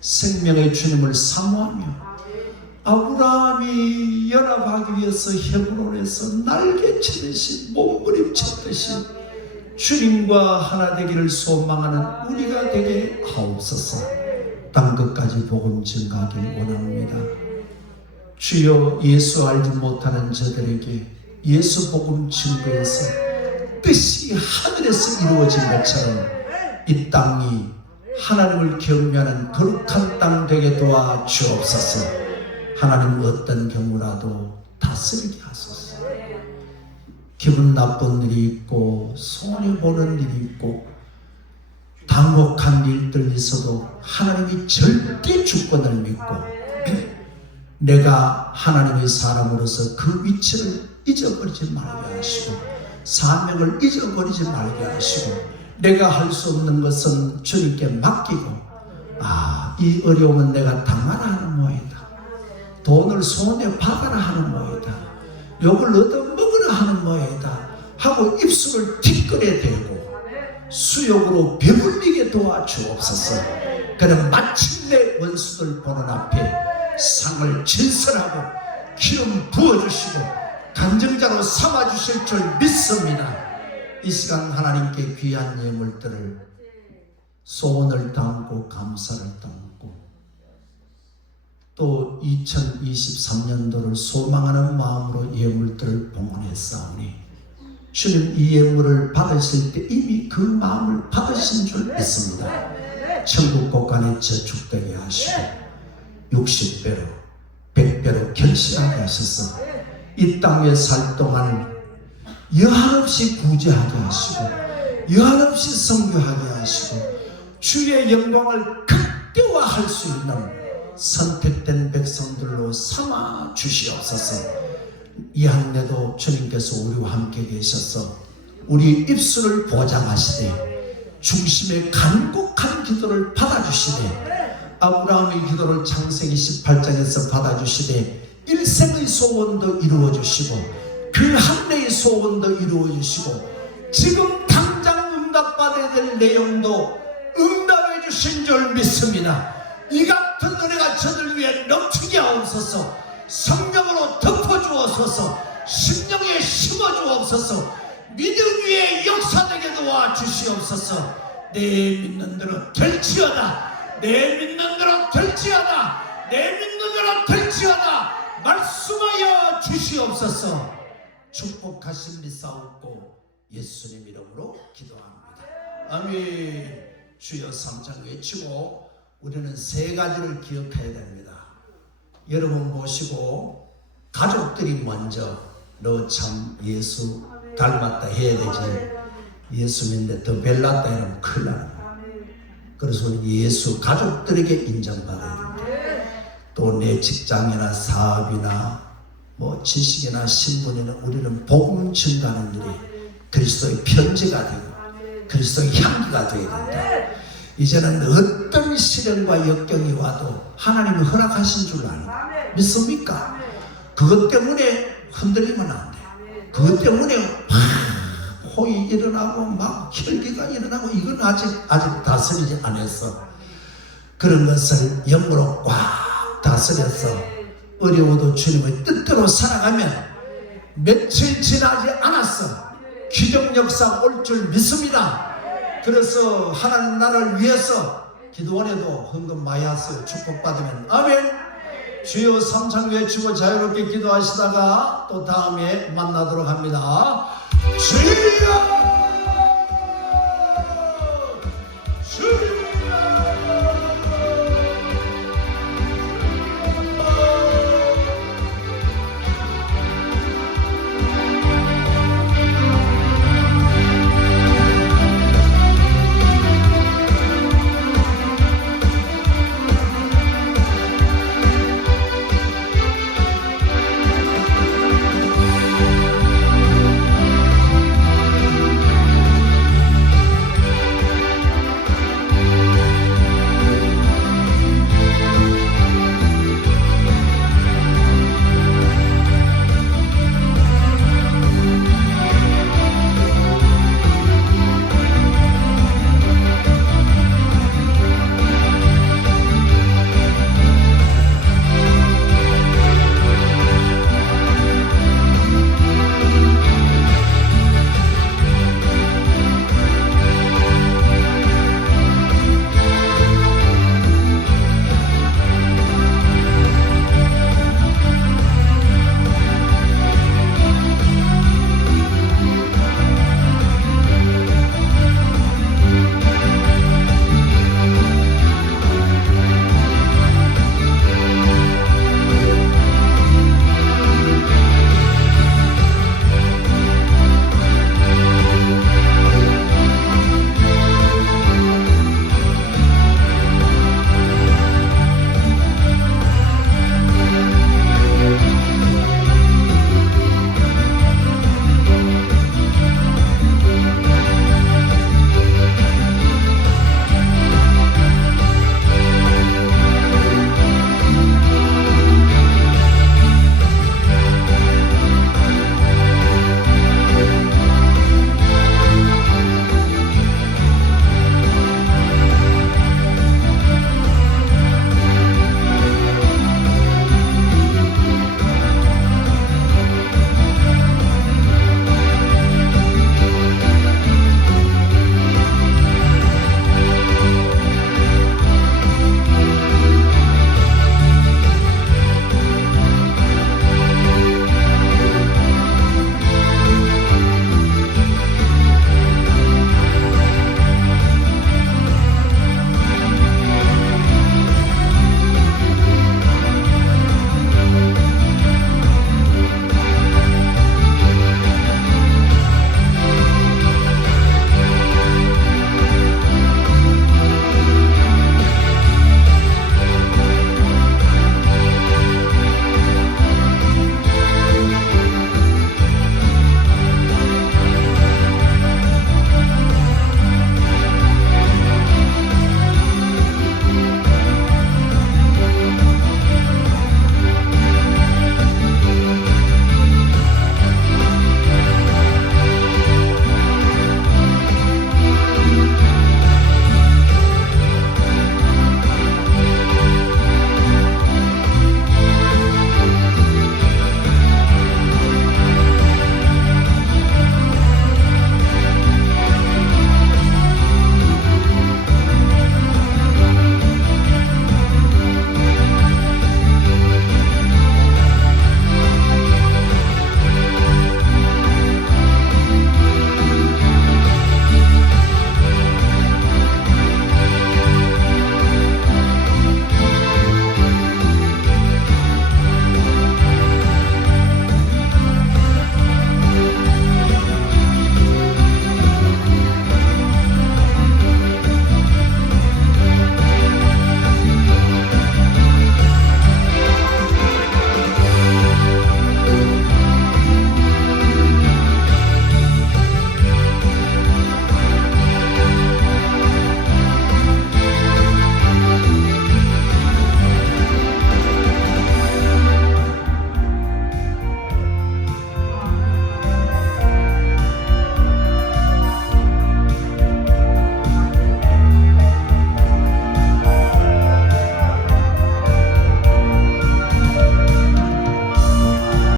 생명의 주님을 사모하며 아브라함이 연합하기 위해서 헤브론에서 날개치듯이 몸부림쳤듯이 주님과 하나 되기를 소망하는 우리가 되게 하옵소서. 땅 끝까지 복음 증가하길 원합니다. 주여, 예수 알지 못하는 저들에게 예수 복음 증거해서 뜻이 하늘에서 이루어진 것처럼 이 땅이 하나님을 경배하는 거룩한 땅 되게 도와 주옵소서. 하나님 어떤 경우라도 다스리게 하소서. 기분 나쁜 일이 있고 손해보는 일이 있고 당혹한 일들이 있어도 하나님이 절대 주권을 믿고 내가 하나님의 사람으로서 그 위치를 잊어버리지 말게 하시고 사명을 잊어버리지 말게 하시고 내가 할 수 없는 것은 주님께 맡기고 이 어려움은 내가 당하라 하는 모이다. 돈을 손에 받아라 하는 모이다. 욕을 얻어먹으라 하는 모이다 하고 입술을 티끌에 대고 수욕으로 배불리게 도와주옵소서. 그는 마침내 원수들 보는 앞에 상을 진설하고 기름 부어주시고 간증자로 삼아주실 줄 믿습니다. 이 시간 하나님께 귀한 예물들을 소원을 담고 감사를 담고 또 2023년도를 소망하는 마음으로 예물들을 봉헌했사오니 주님 이 예물을 받으실 때 이미 그 마음을 받으신 줄 믿습니다. 천국 곳간에 저축되게 하시고 60배로 100배로 결실하게 하셔서 이 땅에 살 동안 여한없이 구제하게 하시고 여한없이 선교하게 하시고 주의 영광을 극대화할 수 있는 선택된 백성들로 삼아 주시옵소서. 이 한 해도 주님께서 우리와 함께 계셔서 우리 입술을 보장하시되 중심의 간곡한 기도를 받아주시되 아브라함의 기도를 창세기 18장에서 받아주시되 일생의 소원도 이루어주시고 그 한 해의 소원도 이루어주시고 지금 당장 응답받아야 될 내용도 응답해 주신 줄 믿습니다. 이 같은 은혜가 저들 위해 넘치게 하옵소서. 성령으로 덮어주옵소서. 심령에 심어주옵소서. 믿음 위에 역사되게 도와주시옵소서. 내 믿는 대로 될지어다. 내 믿는 대로 될지어다. 내 믿는 대로 될지어다. 말씀하여 주시옵소서. 축복하신 믿사옵고 예수님 이름으로 기도합니다. 아멘. 주여 3장 외치고 우리는 세 가지를 기억해야 됩니다. 여러분 보시고 가족들이 먼저 너 참 예수 닮았다 해야 되지. 예수 믿는데 더 별났다 이러면 큰일 나는 거야. 그래서 예수 가족들에게 인정받아야 된다. 또 내 직장이나 사업이나 뭐 지식이나 신분이나 우리는 복음 증가하는 일이 그리스도의 편지가 되고 그리스도의 향기가 되어야 된다. 이제는 어떤 시련과 역경이 와도 하나님이 허락하신 줄 믿습니까? 그것 때문에 흔들리면 안 돼. 그것 때문에 막 호이 일어나고 막 혈기가 일어나고 이건 아직 다스리지 않았어. 그런 것을 영으로 꽉 다스려서 어려워도 주님의 뜻대로 살아가면 며칠 지나지 않았어. 기적 역사 올 줄 믿습니다. 그래서 하나님 나라를 위해서 기도원에도 헌금 많이 하세요. 축복받으면 아멘. 주여 3창 외치고 자유롭게 기도하시다가 또 다음에 만나도록 합니다. 주여